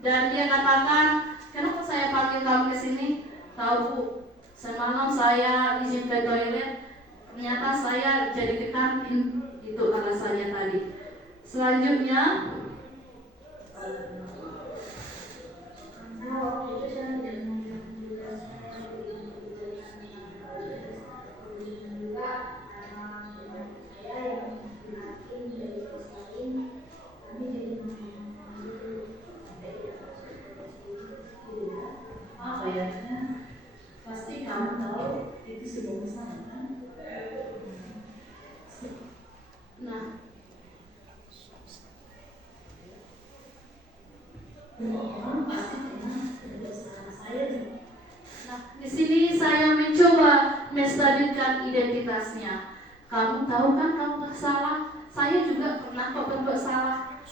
Dan dia katakan, kenapa saya panggil kamu ke sini? Tahu Bu, semalam saya izin ke toilet, ternyata saya jadi ke kantin. Itu alasannya tadi. Selanjutnya, pasti kamu tahu itu sebuah kesalahan kan? nah, Semua orang pasti pernah berbuat salah. Saya juga. Nah, di sini saya mencoba menstabilkan identitasnya. Kamu tahu kan kamu bersalah? Saya juga pernah kok berbuat salah.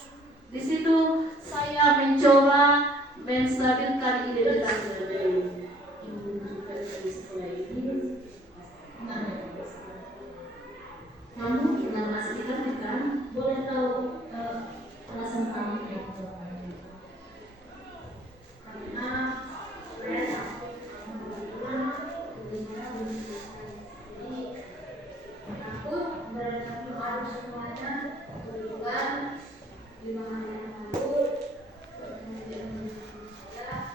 Di situ saya mencoba menstabilkan identitasnya. Ibu juga dari sekolah ini. Kamu pernah pastikan kan? Boleh tahu alasan kamu yang karena saya takut kebetulan jadi takut mereka harus semuanya kebetulan 5 hari yang lalu kemudian saya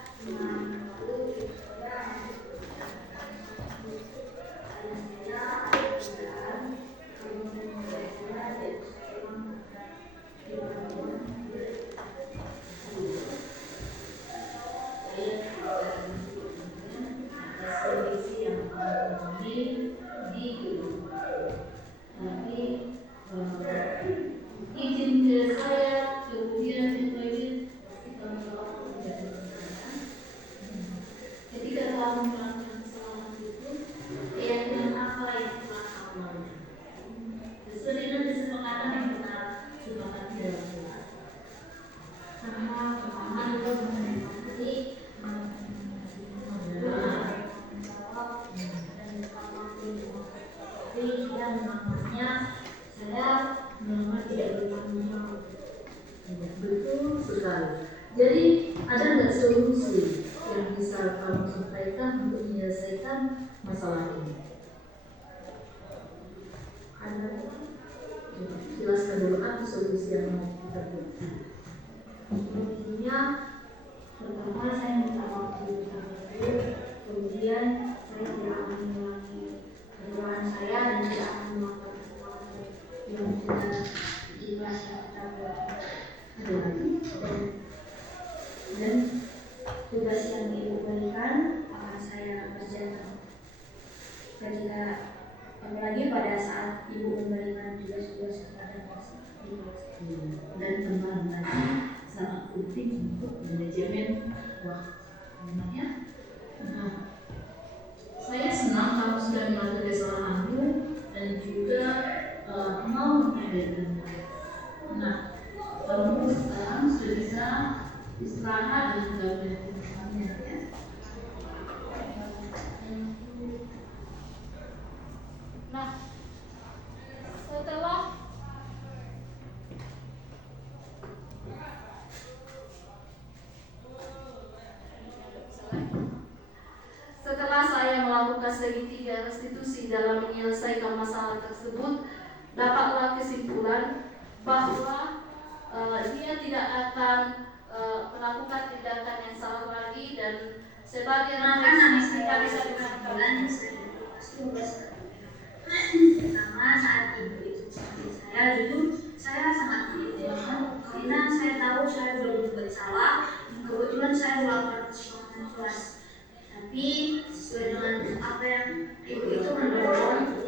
Jadi ada nggak solusi yang bisa kamu sampaikan untuk menyelesaikan masalah ini? Ada? Jelaskan dulu apa solusi yang mau kita buat. Solusinya pertama saya minta waktu dulu, kemudian saya tidak akan mengulangi kesalahan saya dan tidak akan melakukan kesalahan yang sudah ikhlas yang kita buat. Dan tugas yang ibu berikan akan saya kerjakan ketika apalagi pada saat ibu memberikan tugas-tugas kepada ibu. Dan kembali lagi sangat penting untuk manajemen waktu. Nah, saya senang kamu sudah mengakui kesalahanmu dan juga mau memperbaiki. Nah, kamu sekarang sudah bisa istirahat dan juga berhenti ya. Nah, setelah saya melakukan segitiga restitusi dalam menyelesaikan masalah tersebut, dapatlah kesimpulan bahwa dia tidak akan melakukan tindakan yang salah lagi, dan sebagai refleksi kita bisa mengatakan Pertama, saat ibu itu seperti saya, jujur saya sangat kecewa karena saya tahu saya sudah berbuat salah. Kebetulan saya melakukan kesalahan kelas, tapi sesuai dengan apa yang ibu itu mendorong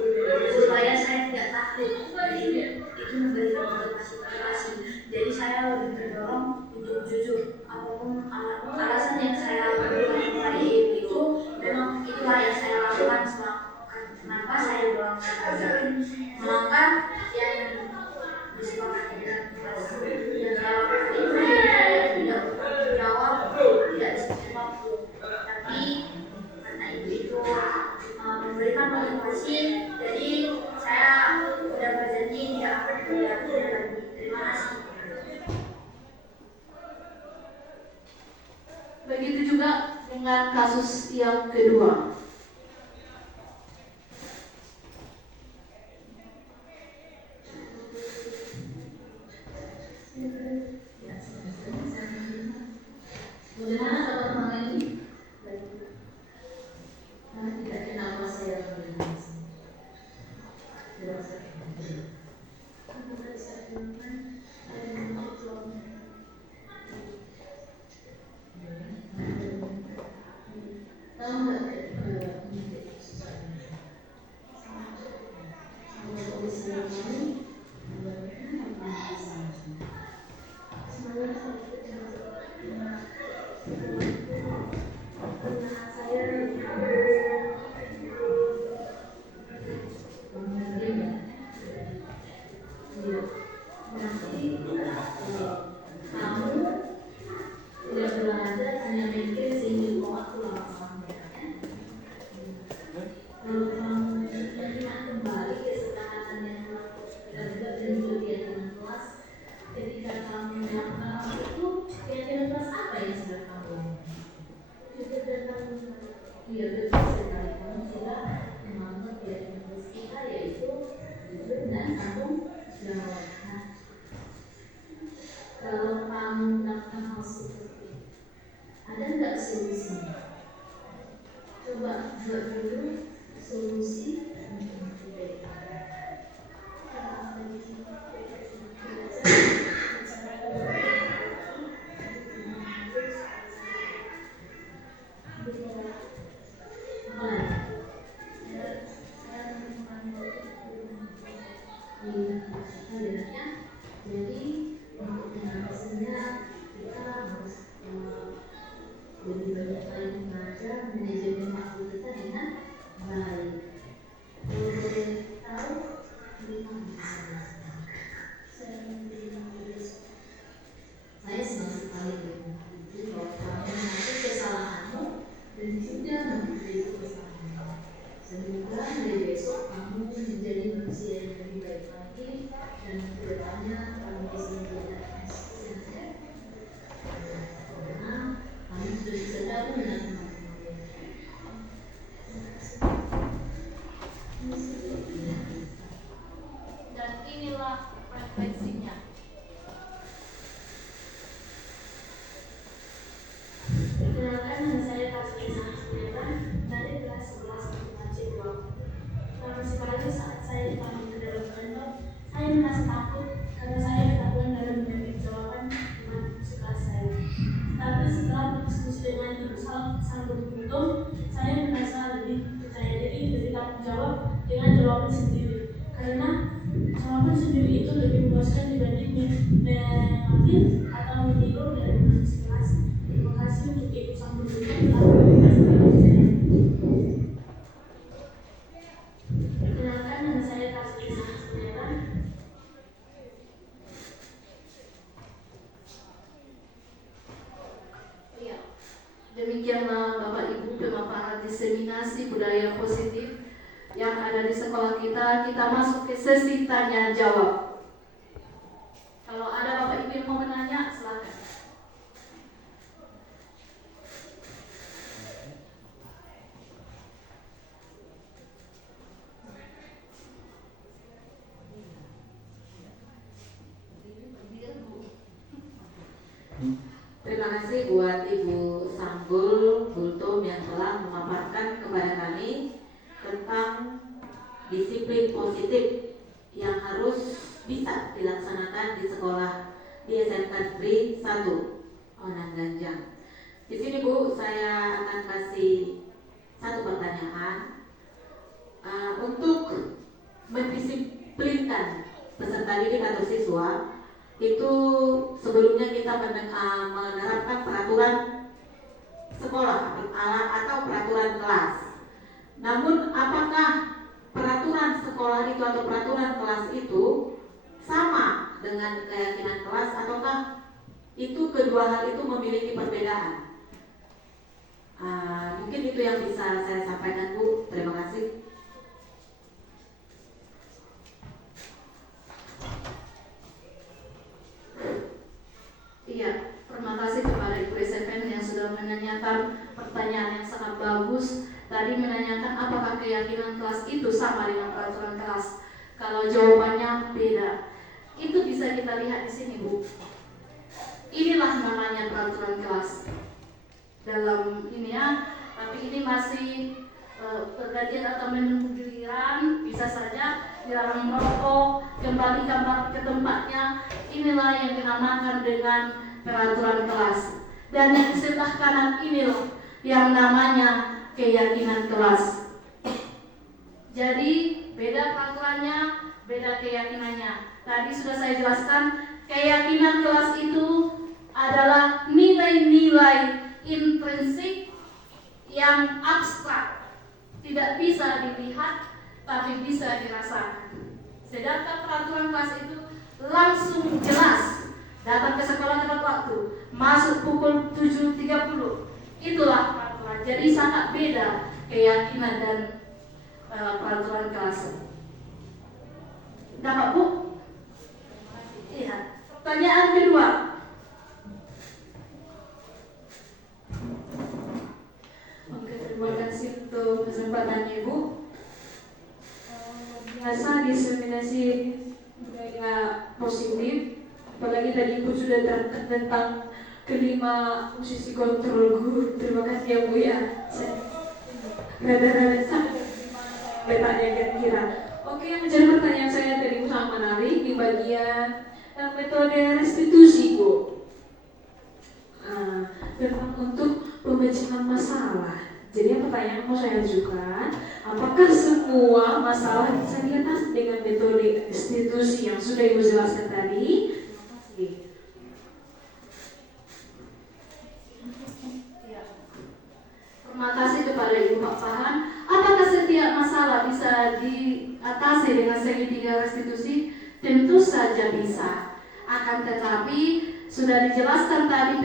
supaya saya tidak takut. Itu memberikan motivasi. Jadi saya lebih terdorong untuk jujur. Apapun alasan yang saya lakukan pada ibu itu, memang itulah yang saya lakukan selama. Kenapa saya melanggar yang disepakati dengan kelas. Dan saya lakukan itu saya tidak menjawab, tidak sesuai waktu. Tapi karena itu memberikan motivasi, jadi saya sudah berjanji tidak akan mengulanginya lagi. Terima kasih. begitu juga dengan kasus yang kedua. Bagaimana teman-teman ini? Tidak kenapa saya kalau kamu melakukan hal seperti itu, ada nggak solusinya? Coba buat dulu solusi untuk memperbaiki. Jadi untuk mengatasinya kita harus lebih banyak lagi belajar manajemen waktu kita dengan baik. demikianlah Bapak Ibu pemaparan diseminasi budaya positif yang ada di sekolah kita. Kita masuk ke sesi tanya jawab. Kalau ada Bapak Ibu yang mau menanya, silakan. Terima kasih buat Ibu Sanggul Gultom yang telah memaparkan kepada kami tentang disiplin positif yang harus bisa dilaksanakan di sekolah di SMK Negeri 1 Onang Ganjang. Di sini Bu, saya akan kasih satu pertanyaan untuk mendisiplinkan peserta didik atau siswa. Itu sebelumnya kita menerapkan peraturan sekolah atau peraturan kelas. Namun apakah peraturan sekolah itu atau peraturan kelas itu sama dengan keyakinan kelas, ataukah itu kedua hal itu memiliki perbedaan? Mungkin itu yang bisa saya sampaikan Bu. Terima kasih. Iya, terima kasih kepada Ibu SFN yang sudah menanyakan pertanyaan yang sangat bagus. Tadi menanyakan apakah keyakinan kelas itu sama dengan peraturan kelas. Kalau jawabannya beda, itu bisa kita lihat di sini Bu. Inilah namanya peraturan kelas. Dalam ini ya, tapi ini masih pergantian atau menunggu giliran, bisa saja dilarang merokok, kembali ke tempatnya. Inilah yang dinamakan dengan peraturan kelas. Dan yang di sebelah kanan inilah yang namanya keyakinan kelas. Jadi beda peraturannya, beda keyakinannya. Tadi sudah saya jelaskan, keyakinan kelas itu adalah nilai-nilai intrinsik yang abstrak, tidak bisa dilihat tapi bisa dirasakan. Sedangkan peraturan kelas itu langsung jelas, datang ke sekolah tepat waktu, masuk pukul 7.30. Itulah peraturan. Jadi sangat beda keyakinan dan peraturan kelas. Dapat Bu? Iya. Pertanyaan kedua. Oke, terima kasih untuk kesempatannya Bu. Biasa diseminasi budaya positif, apalagi tadi Ibu sudah terangkan tentang kelima posisi kontrol guru. Terima kasih ya Bu ya. Saya rada-rada sangat bertanya kira. Oke, yang menjadi pertanyaan saya tadi Bu sangat menarik di bagian metode restitusi Bu. Tentang untuk pemecahan masalah. Jadi pertanyaan mau saya ajukan, apakah semua masalah bisa diatasi dengan metode restitusi yang sudah Ibu jelaskan tadi? Terima kasih. Ya. Terima kasih kepada Ibu Pak Farhan. Apakah setiap masalah bisa diatasi dengan segitiga restitusi? Tentu saja bisa. Akan tetapi sudah dijelaskan tadi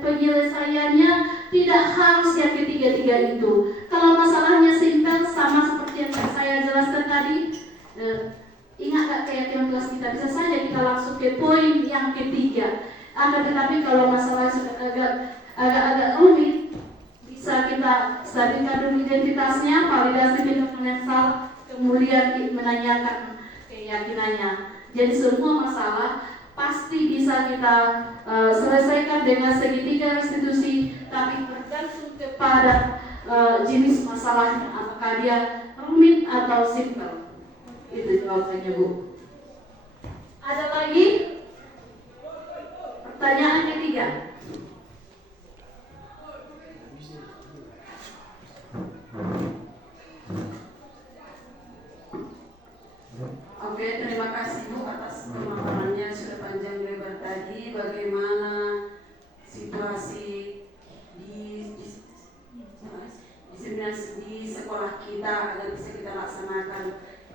penyelesaiannya tidak harus yang ketiga-tiga itu. Kalau masalahnya simpel sama seperti yang saya jelaskan tadi, ingat gak keyakinan kelas kita, bisa saja kita langsung ke poin yang ketiga. Akan tetapi kalau masalah sudah agak rumit, bisa kita stabilkan dulu identitasnya, validasi mensal, kemudian menanyakan keyakinannya. Jadi semua masalah pasti bisa kita selesaikan dengan segitiga restitusi, tapi tergantung kepada jenis masalahnya, apakah dia rumit atau simpel. Itu jawabannya Bu. Ada lagi? Pertanyaan ketiga. Oke, terima kasih Bu atas pemaparannya sudah panjang lebar tadi. Bagaimana situasi di sekolah kita agar bisa kita laksanakan.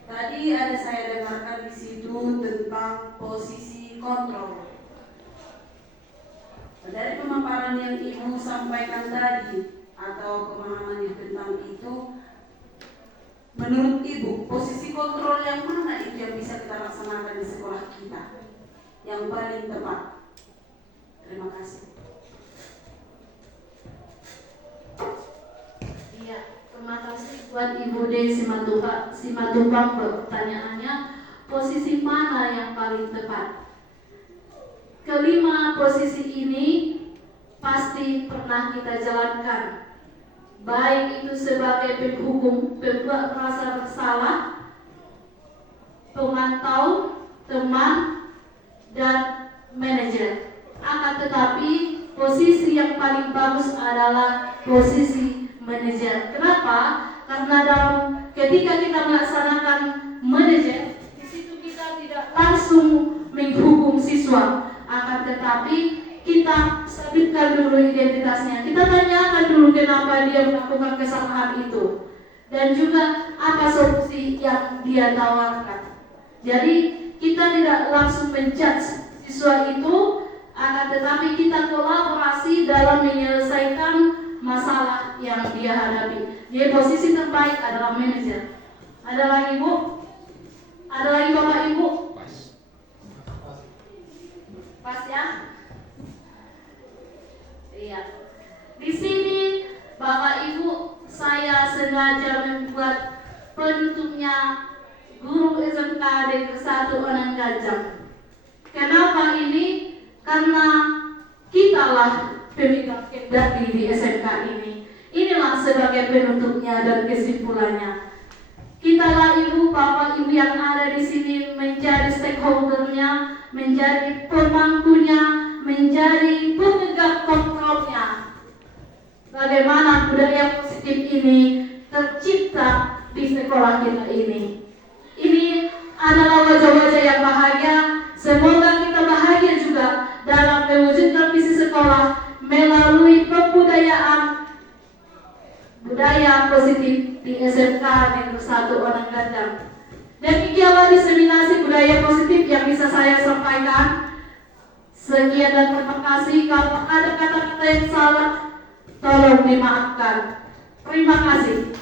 Tadi ada saya dengarkan di situ tentang posisi kontrol. Dari pemaparan pemahaman yang Ibu sampaikan tadi atau pemahaman yang tentang itu, menurut Ibu posisi kontrol yang mana itu yang bisa kita laksanakan di sekolah kita yang paling tepat? Terima kasih. Iya, terima kasih buat Ibu D. Simatupang pertanyaannya. Posisi mana yang paling tepat? Kelima posisi ini pasti pernah kita jalankan, baik itu sebagai penghukum, pembuat merasa bersalah, pemantau, teman, dan manajer. Akan tetapi posisi yang paling bagus adalah posisi manajer. Kenapa? Karena ketika kita melaksanakan manajer, di situ kita tidak langsung menghukum siswa, akan tetapi kita sabitkan dulu identitasnya. Kita tanyakan dulu kenapa dia melakukan kesalahan itu, dan juga apa solusi yang dia tawarkan. Jadi kita tidak langsung menjudge siswa itu, akan tetapi kita kolaborasi dalam menyelesaikan masalah yang dia hadapi. Jadi posisi terbaik adalah manajer. Ada lagi Bu? Ada lagi Bapak Ibu? Pas ya? Iya. Di sini Bapak Ibu, saya sengaja membuat penutupnya guru SMK Negeri 1 Onang Gajang. Kenapa ini? Karena kitalah pemegang kendali di SMK ini. Inilah sebagai penutupnya dan kesimpulannya. Kitalah ibu, bapak, ibu yang ada di sini menjadi stakeholdernya, menjadi pemangkunya, menjadi penegak kontrolnya. Bagaimana budaya positif ini tercipta di sekolah kita ini. Ini adalah wajah-wajah yang bahagia. Semoga kita bahagia juga dalam mewujudkan visi sekolah melalui pembudayaan budaya positif di SMK Negeri 1 Onang Gajang. Demikianlah diseminasi budaya positif yang bisa saya sampaikan. Sekian dan terima kasih. Kalau ada kata-kata yang salah, tolong dimaafkan. Terima kasih.